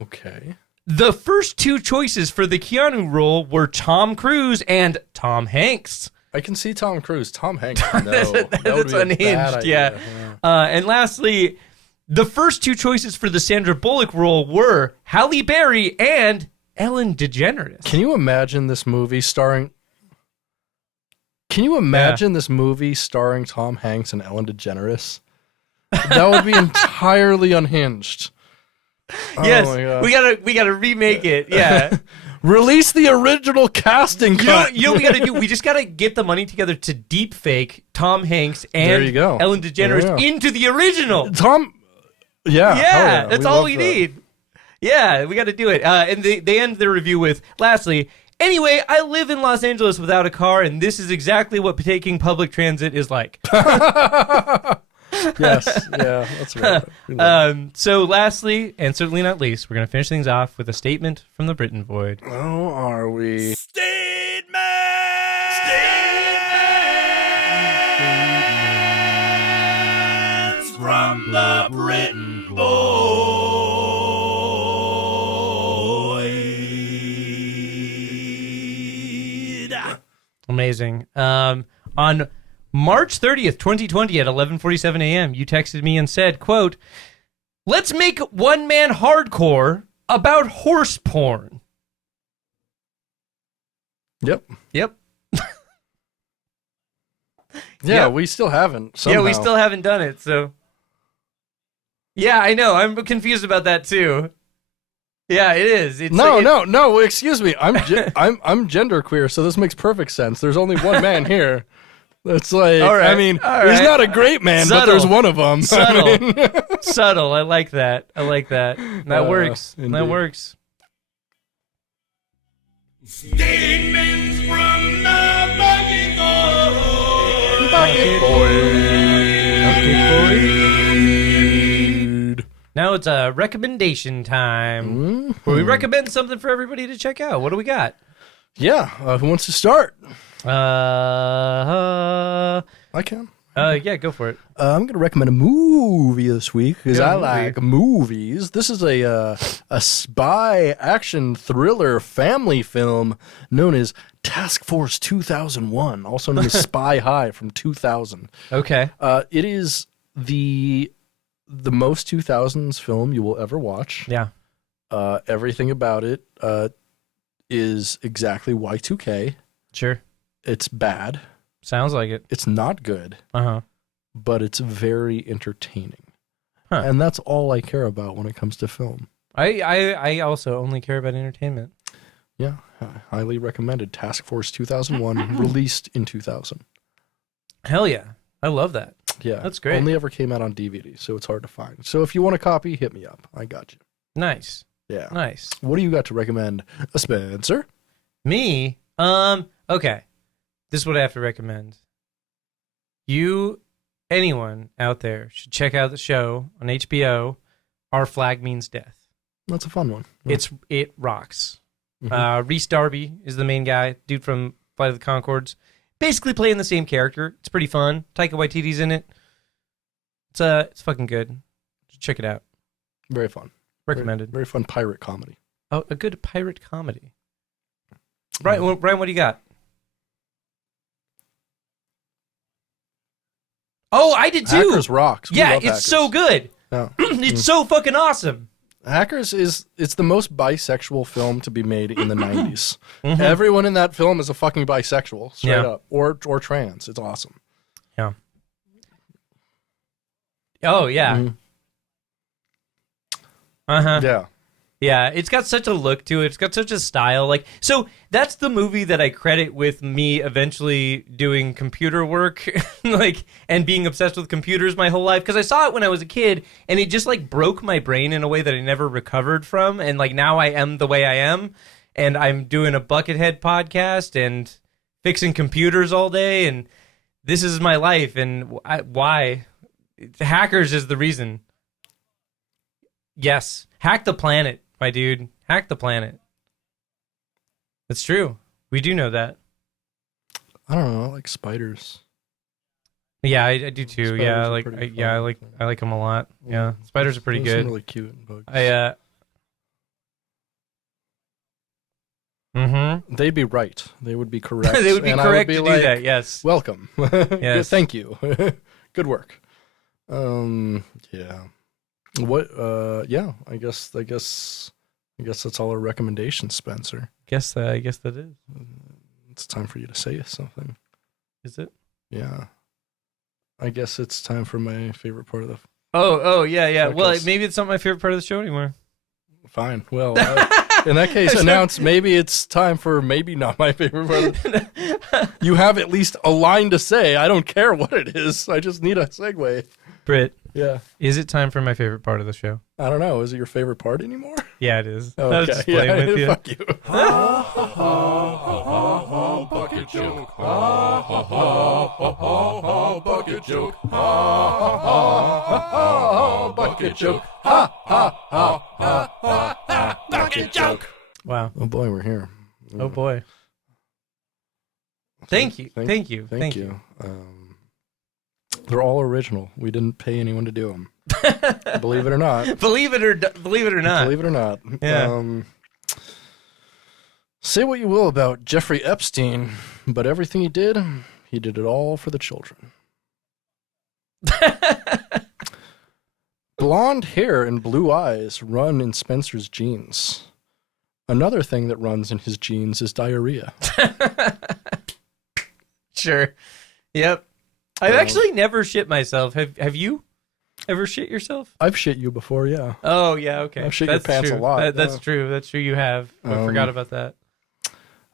Okay. The first 2 choices for the Keanu role were Tom Cruise and Tom Hanks. I can see Tom Cruise. Tom Hanks, no. That's unhinged, yeah. And lastly, the first 2 choices for the Sandra Bullock role were Halle Berry and Ellen DeGeneres. Can you imagine this movie starring... this movie starring Tom Hanks and Ellen DeGeneres? That would be entirely unhinged. Yes, oh my God. we gotta remake it. Yeah, release the original casting cut. You know what we gotta do? We just gotta get the money together to deep fake Tom Hanks and Ellen DeGeneres into the original. Yeah, that's all we need. Yeah, we gotta do it. And they end their review with, lastly, anyway, I live in Los Angeles without a car, and this is exactly what taking public transit is like. Yes, yeah, that's right. So lastly, and certainly not least, we're going to finish things off with a statement from the Britain Void. Oh, are we? Statements from the Britain Void. Amazing. On March 30th, 2020 at 11:47 a.m., you texted me and said, quote, let's make One Man Hardcore about horse porn. Yep. Yep. Yeah, we still haven't. Somehow. Yeah, we still haven't done it, so. Yeah, I know. I'm confused about that, too. Yeah, it is. It's No. Excuse me. I'm genderqueer, so this makes perfect sense. There's only one man here. It's like, All right, I mean, all right. he's not a great man, but there's one of them. Subtle. Subtle. I like that. That works. Indeed. That works. Statements from the Bucketpoint. Now it's a recommendation time where we recommend something for everybody to check out. What do we got? Yeah, who wants to start? I can. Yeah, go for it. I'm going to recommend a movie this week because I movie. like movies. This is a spy action thriller family film known as Task Force 2001, also known as Spy High from 2000. Okay. It is the most 2000s film you will ever watch. Yeah. Everything about it is exactly Y2K. Sure. It's bad. Sounds like it. It's not good. Uh-huh. But it's very entertaining. Huh. And that's all I care about when it comes to film. I also only care about entertainment. Yeah, highly recommended. Task Force 2001, released in 2000. Hell yeah. I love that. Yeah. That's great. Only ever came out on DVD, so it's hard to find. So if you want a copy, hit me up. I got you. Nice. Yeah. Nice. What do you got to recommend, Spencer? Me? Okay. This is what I have to recommend. Anyone out there should check out the show on HBO, Our Flag Means Death. That's a fun one. Yeah. It rocks. Mhm. Reese Darby is the main guy, dude from Flight of the Conchords. Basically playing the same character. It's pretty fun. Taika Waititi's in it. It's fucking good. Check it out. Very fun. Recommended. Very fun pirate comedy. Oh, a good pirate comedy. Brian, what do you got? Oh, I did too. Hackers rocks. We Yeah, love it's Hackers. so good. Yeah. It's so fucking awesome. Hackers it's the most bisexual film to be made in the 90s. Mhm. Everyone in that film is a fucking bisexual, straight Yeah. up, or trans. It's awesome. Yeah. Oh yeah. Mhm. Uh-huh. Yeah. Yeah, it's got such a look to it. It's got such a style. So that's the movie that I credit with me eventually doing computer work, and being obsessed with computers my whole life. Because I saw it when I was a kid, and it just broke my brain in a way that I never recovered from. And now I am the way I am, and I'm doing a Buckethead podcast and fixing computers all day, and this is my life. And why? Hackers is the reason. Yes, hack the planet. My dude, hack the planet. That's true. We do know that. I don't know. I like spiders. Yeah, I do too. Spiders Yeah, are I pretty fun. like them a lot. Yeah, spiders are pretty There's good. some really cute bugs. They'd be right. They would be correct. They would be and correct I would to be do like, that. Yes. Welcome. Yes. Thank you. Good work. Yeah. What? Yeah. I guess that's all our recommendations, Spencer. I guess that is. It's time for you to say something. Is it? Yeah. I guess it's time for my favorite part of the. Oh yeah. Well, Podcast. maybe it's not my favorite part of the show anymore. Fine. Well, in that case, announce maybe it's time for maybe not my favorite part. You have at least a line to say. I don't care what it is. I just need a segue. Britt, Yeah. is it time for my favorite part of the show? I don't know. Is it your favorite part anymore? Yeah, it is. Oh, I was okay. just playing with you. Fuck you. Bucket joke. Ha ha ha ha ha ha. Bucket joke. Ha ha ha. Bucket joke. Ha ha ha ha ha. Bucket joke. Wow. Oh boy, we're here. Oh boy. Thank you. Thank you. Thank you. They're all original. We didn't pay anyone to do them. Believe it or not. Believe it or not. Believe it or not. Yeah. Say what you will about Jeffrey Epstein, but everything he did it all for the children. Blonde hair and blue eyes run in Spencer's genes. Another thing that runs in his genes is diarrhea. Sure. Yep. I've actually never shit myself. Have you? Ever shit yourself? I've shit you before, yeah. Oh, yeah, okay. I've shit your pants true. a lot. That's true. That's true. You have. I forgot about that.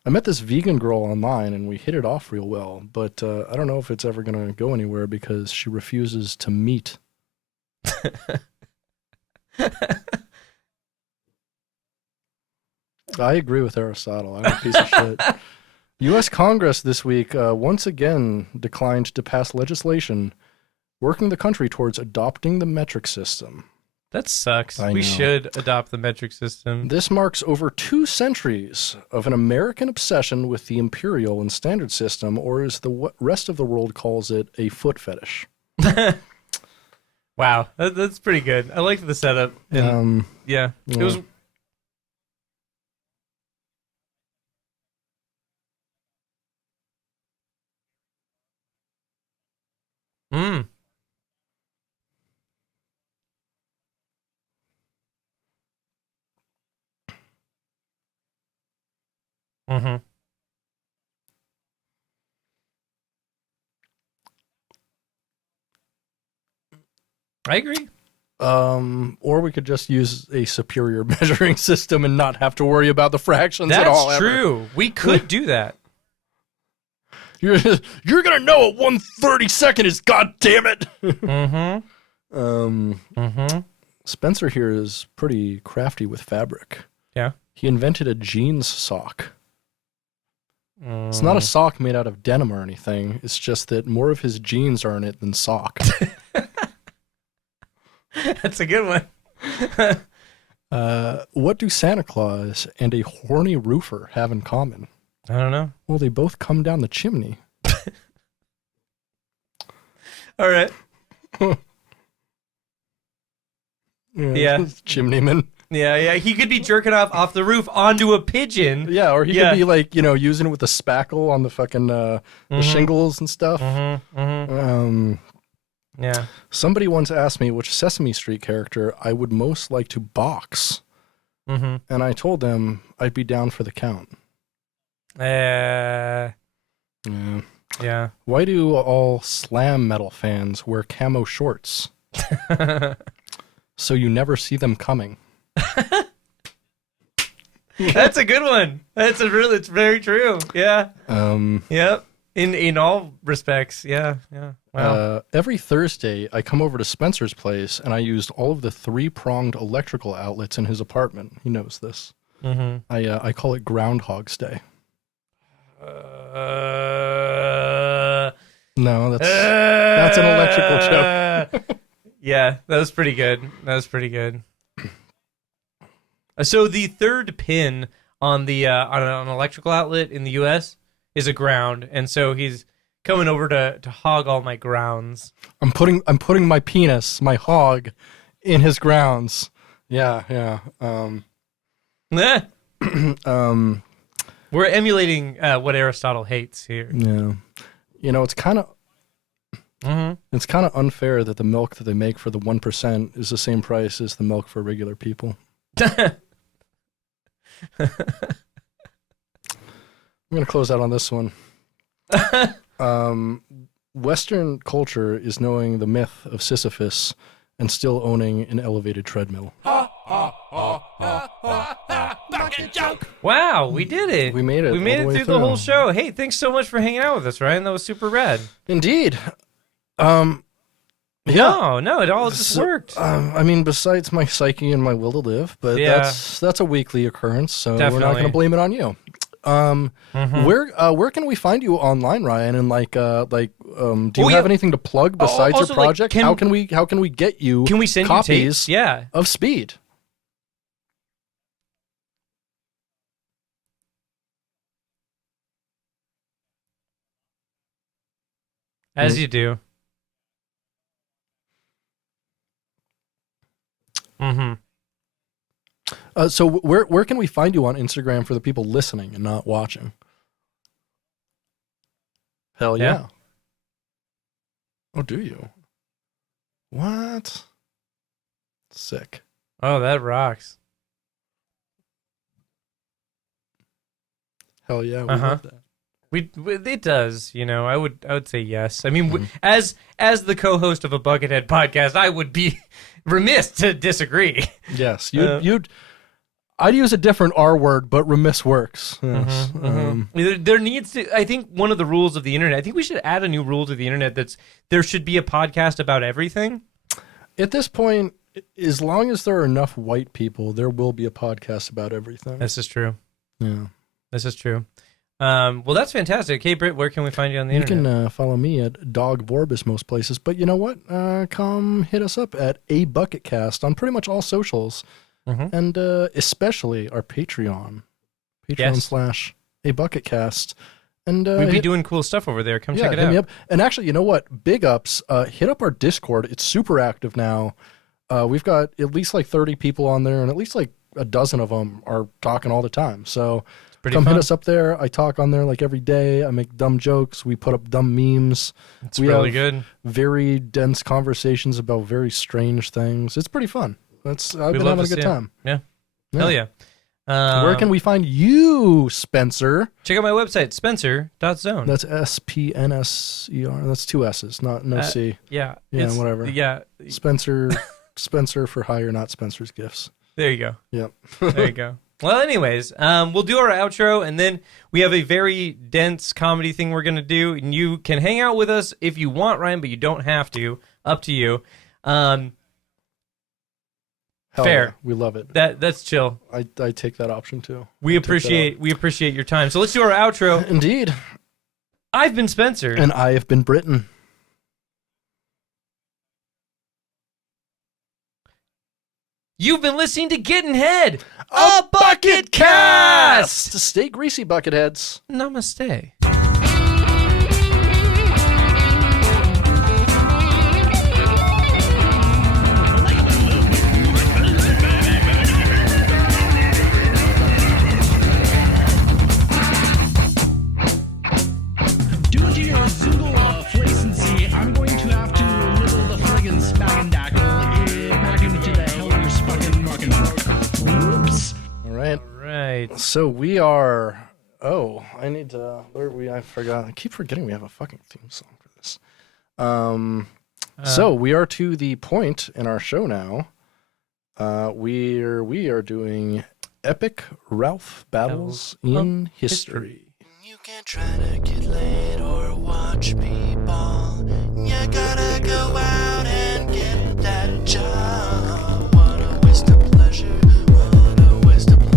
I met this vegan girl online, and we hit it off real well, but I don't know if it's ever going to go anywhere because she refuses to meet. I agree with Aristotle. I'm a piece of shit. U.S. Congress this week once again declined to pass legislation working the country towards adopting the metric system. That sucks. I We know. should adopt the metric system. This marks over 2 centuries of an American obsession with the imperial and standard system, or as the rest of the world calls it, a foot fetish. Wow, that's pretty good. I liked the setup. And, yeah, it was. Mm. Mm-hmm. I agree. Or we could just use a superior measuring system and not have to worry about the fractions at all. That's true. We could do that. You're gonna know at 1/32 is, god damn it. Mm-hmm. Spenser here is pretty crafty with fabric. Yeah. He invented a jeans sock. It's not a sock made out of denim or anything. It's just that more of his jeans are in it than sock. That's a good one. What do Santa Claus and a horny roofer have in common? I don't know. Well, they both come down the chimney. All right. Yeah. Chimneyman. Yeah. He could be jerking off the roof onto a pigeon. Yeah, or he Yeah. could be like, using it with the spackle on the fucking the shingles and stuff. Yeah. Somebody once asked me which Sesame Street character I would most like to box. Mm-hmm. And I told them I'd be down for the count. Yeah. Why do all slam metal fans wear camo shorts? So you never see them coming. That's a good one. It's very true. Yeah. Yep. In all respects. Yeah. Wow. Every Thursday, I come over to Spenser's place, and I used all of the 3-pronged electrical outlets in his apartment. He knows this. Mm-hmm. I call it Groundhog's Day. No, that's an electrical joke. Yeah, that was pretty good. So the third pin on the on an electrical outlet in the U.S. is a ground, and so he's coming over to hog all my grounds. I'm putting my penis, my hog, in his grounds. Yeah. We're emulating what Aristotle hates here. Yeah. It's kind of unfair that the milk that they make for the 1% is the same price as the milk for regular people. I'm going to close out on this one. Western culture is knowing the myth of Sisyphus and still owning an elevated treadmill. Bucket joke. Wow, we did it. We made it. We made all it way through the whole show. Hey, thanks so much for hanging out with us, Ryan. That was super rad. Indeed. No, it all just worked. Besides my psyche and my will to live, but that's a weekly occurrence, so we're not going to blame it on you. Where can we find you online, Ryan? And do you have anything to plug besides also, your project? How can we get you? Can we send copies? You tapes? Yeah. Of Speed. As you do. So where can we find you on Instagram for the people listening and not watching? Hell yeah. Oh, do you? What? Sick. Oh, that rocks. Hell yeah, we love that. It does, I would say yes. I mean, as the co-host of a Buckethead podcast, I would be remiss to disagree. Yes, I'd use a different R word, but remiss works. Yes. There needs to. I think one of the rules of the internet. I think we should add a new rule to the internet. There should be a podcast about everything. At this point, as long as there are enough white people, there will be a podcast about everything. This is true. Yeah, this is true. Well, that's fantastic. Hey, Britt, where can we find you on the internet? You can follow me at Dog Borbus most places. But you know what? Come hit us up at a Bucketcast on pretty much all socials. And especially our Patreon. Patreon / a Bucketcast. And we'd be doing cool stuff over there. Come check it out. Me up. And actually, you know what? Big ups. Hit up our Discord. It's super active now. We've got at least like 30 people on there, and at least like a dozen of them are talking all the time. So come hit us up there. I talk on there like every day. I make dumb jokes. We put up dumb memes. It's really good. Very dense conversations about very strange things. It's pretty fun. I've been having a good time. Yeah. Hell yeah. Where can we find you, Spenser? Check out my website, spenser.zone. That's SPNSER. That's 2 S's, no C. Yeah. Yeah, whatever. Yeah. Spenser for hire, not Spencer's Gifts. There you go. Yep. There you go. Well, anyways, we'll do our outro, and then we have a very dense comedy thing we're going to do. And you can hang out with us if you want, Ryan, but you don't have to. Up to you. Hell fair. Yeah. We love it. That's chill. I take that option too. We appreciate your time. So let's do our outro. Indeed. I've been Spenser. And I have been Britton. You've been listening to Gettin Head, a Bucketcast! Stay greasy, Bucketheads. Namaste. So we are. Oh, I need to. I forgot. I keep forgetting we have a fucking theme song for this. So we are to the point in our show now. We are doing epic Ralph battles in history. You can't try to get laid or watch me ball. You gotta go out and get that job. What a waste of pleasure. What a waste of pleasure.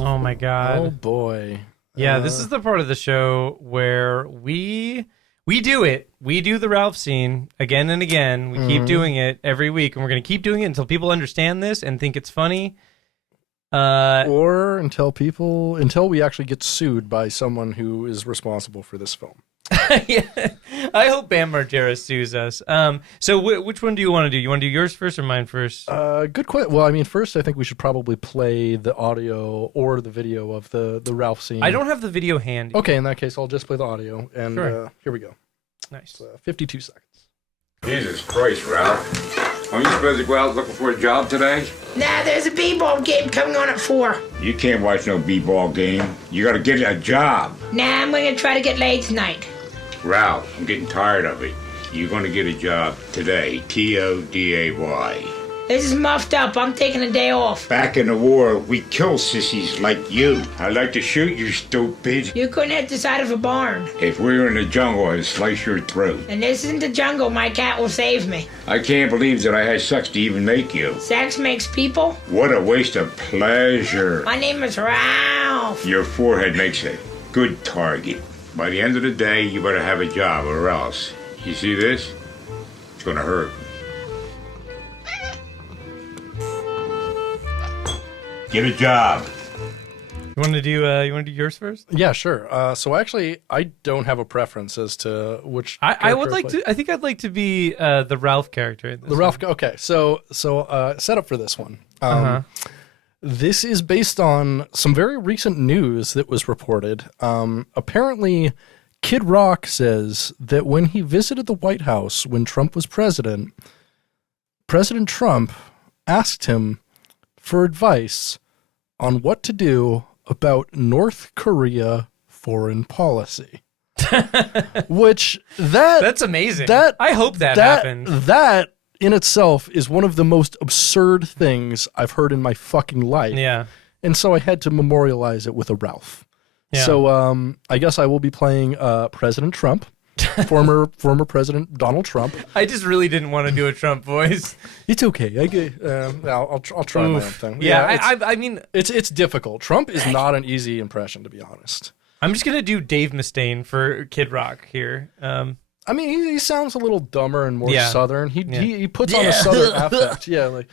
Oh my god. Oh boy. Yeah, this is the part of the show where we do it. We do the Ralph scene again and again. We keep doing it every week, and we're going to keep doing it until people understand this and think it's funny. Or until we actually get sued by someone who is responsible for this film. Yeah. I hope Bam Margera sues us. So which one do you want to do? You want to do yours first or mine first? Good question. Well, I mean, first I think we should probably play the audio or the video of the Ralph scene. I don't have the video handy. Okay, in that case, I'll just play the audio. And sure. Here we go. Nice. 52 seconds. Jesus Christ, Ralph. Aren't you supposed to go out looking for a job today? Nah, there's a b-ball game coming on at 4. You can't watch no b-ball game. You gotta get a job. Nah, I'm gonna try to get laid tonight. Ralph, I'm getting tired of it. You're gonna get a job today. T-O-D-A-Y. This is muffed up. I'm taking a day off. Back in the war, we kill sissies like you. I'd like to shoot you, stupid. You couldn't hit the side of a barn. If we were in the jungle, I'd slice your throat. And this isn't the jungle. My cat will save me. I can't believe that I had sex to even make you. Sex makes people? What a waste of pleasure. My name is Ralph. Your forehead makes a good target. By the end of the day, you better have a job or else. You see this? It's gonna hurt. Get a job. You want to do yours first? Yeah, sure. So actually, I don't have a preference as to which. I would like to. I think I'd like to be the Ralph character. In this the Ralph. Okay, so set up for this one. This is based on some very recent news that was reported. Apparently, Kid Rock says that when he visited the White House when Trump was president, President Trump asked him for advice on what to do about North Korea foreign policy. Which That's amazing. I hope that happens. That in itself is one of the most absurd things I've heard in my fucking life. Yeah. And so I had to memorialize it with a Ralph. Yeah. So I guess I will be playing President Trump, former President Donald Trump. I just really didn't want to do a Trump voice. It's okay. I'll try my own thing. Yeah, I mean, it's difficult. Trump is not an easy impression, to be honest. I'm just gonna do Dave Mustaine for Kid Rock here. I mean, he sounds a little dumber and more Yeah. Southern. He puts on a Southern affect. Yeah, like,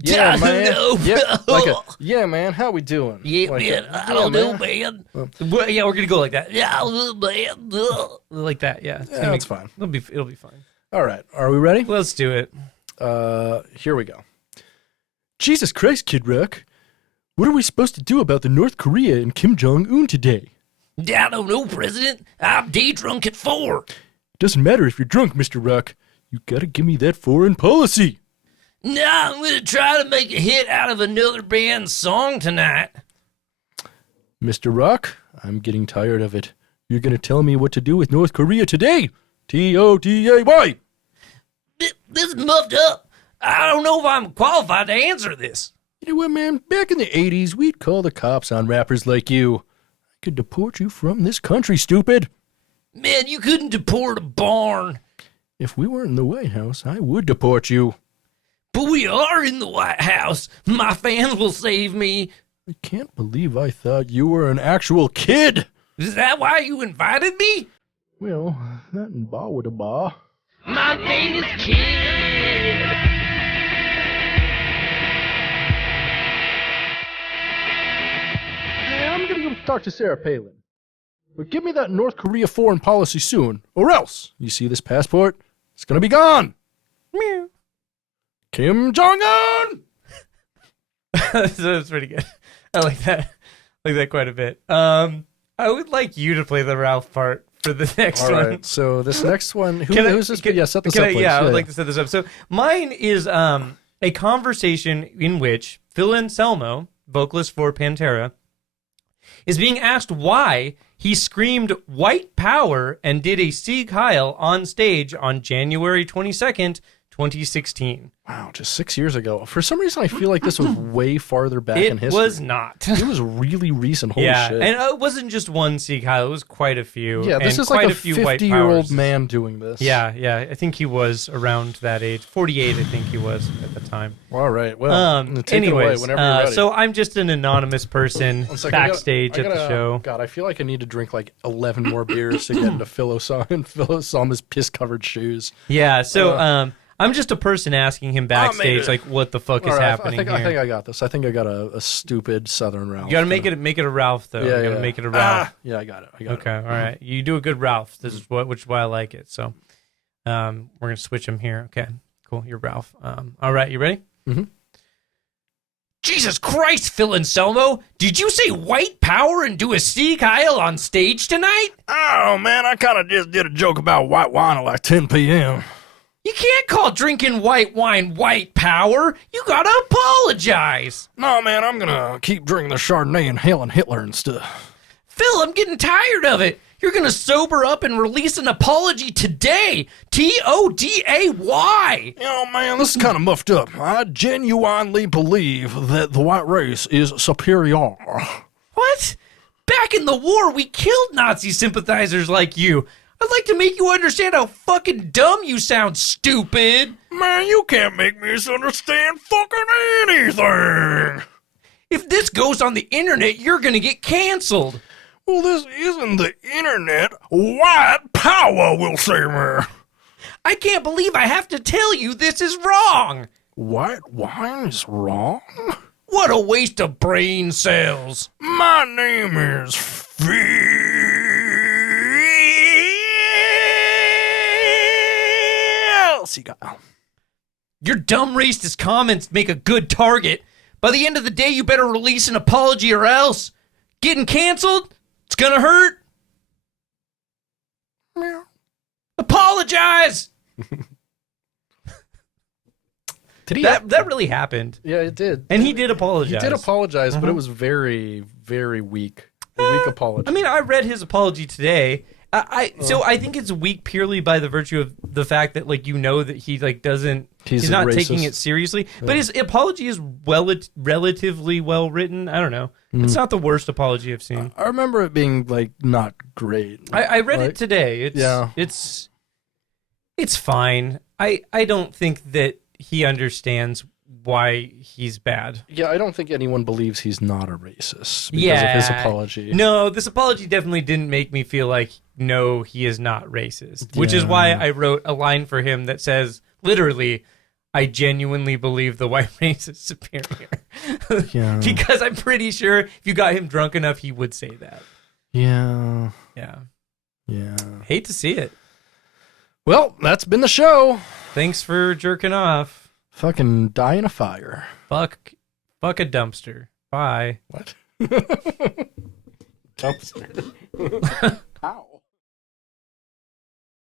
yeah, man. Yeah, man. How we doing? Yeah, like, man. I don't know, man. Well, yeah, we're gonna go like that. Yeah, I don't know, man. Like that. Yeah, that's fine. It'll be fine. All right, are we ready? Let's do it. Here we go. Jesus Christ, Kid Rock. What are we supposed to do about the North Korea and Kim Jong-un today? I don't know, President. I'm day drunk at 4. Doesn't matter if you're drunk, Mr. Rock. You gotta give me that foreign policy. Nah, I'm gonna try to make a hit out of another band's song tonight. Mr. Rock, I'm getting tired of it. You're gonna tell me what to do with North Korea today. T-O-T-A-Y. This is muffed up. I don't know if I'm qualified to answer this. You know what, man? Back in the 80s, we'd call the cops on rappers like you. I could deport you from this country, stupid. Man, you couldn't deport a barn. If we weren't in the White House, I would deport you. But we are in the White House. My fans will save me. I can't believe I thought you were an actual kid. Is that why you invited me? Well, that and ba with a ba. My name is Kid. Hey, I'm gonna go talk to Sarah Palin. But give me that North Korea foreign policy soon, or else, you see this passport? It's gonna be gone. Meow. Kim Jong-un! That's pretty good. I like that. I like that quite a bit. I would like you to play the Ralph part for the next All one. right, so this next one, who's this? Set this up, please. I would like to set this up. So mine is a conversation in which Phil Anselmo, vocalist for Pantera, is being asked why he screamed white power and did a Sieg Heil on stage on January 22nd, 2016. Wow, just 6 years ago. For some reason, I feel like this was way farther back in It history. was not. It was really recent. Holy Yeah, shit. and it wasn't just one Sieg Heil, it was quite a few. Yeah, this and is quite like a few white 50-year-old powers. man doing this. Yeah, I think he was around that age. 48, I think he was at the time. All right, well, take it away anyways, whenever you're ready. so I'm just an anonymous person One second, backstage I at the gotta- show. God, I feel like I need to drink like 11 more beers to get into Philosama's piss-covered shoes. Yeah, so I'm just a person asking him backstage, like, what the fuck is All right, happening I think here. I got this. I think I got a stupid Southern Ralph. You gotta make it a Ralph, though. Yeah, you gotta yeah. make it a Ralph. Yeah, I got it. Okay, all right. You do a good Ralph. This is which is why I like it. So, we're gonna switch him here. Okay, cool. You're Ralph. All right, you ready? Mm-hmm. Jesus Christ, Phil Anselmo! Did you say white power and do a Sieg Heil on stage tonight? Oh, man, I kind of just did a joke about white wine at like 10 p.m. You can't call drinking white wine white power. You gotta apologize. No, man, I'm going to keep drinking the Chardonnay and hailing Hitler and stuff. Phil, I'm getting tired of it. You're gonna sober up and release an apology today. Today. You know, man, this is kind of muffed up. I genuinely believe that the white race is superior. What? Back in the war, we killed Nazi sympathizers like you. I'd like to make you understand how fucking dumb you sound, stupid. Man, you can't make me understand fucking anything. If this goes on the internet, you're gonna get canceled. Well, this isn't the internet. White power will save me. I can't believe I have to tell you this is wrong. White wine is wrong? What a waste of brain cells. My name is Phil Seagull. Your dumb racist comments make a good target. By the end of the day, you better release an apology or else. Getting canceled? It's gonna hurt. Apologize! Did he? That really happened. Yeah, it did. And he did apologize. He did apologize, but it was very, very weak. A weak apology. I mean, I read his apology today. So I think it's weak purely by the virtue of the fact that that he doesn't. He's not taking it seriously. Yeah. But his apology is relatively well written. I don't know. It's not the worst apology I've seen. I remember it being not great. I read it today. It's fine. I don't think that he understands why he's bad. Yeah, I don't think anyone believes he's not a racist because of his apology. No, this apology definitely didn't make me feel like, no, he is not racist. Which is why I wrote a line for him that says, literally, I genuinely believe the white race is superior. Yeah. Because I'm pretty sure if you got him drunk enough, he would say that. Yeah. Yeah. Yeah. Hate to see it. Well, that's been the show. Thanks for jerking off. Fucking die in a fire. Fuck a dumpster. Bye. What? Dumpster. Ow.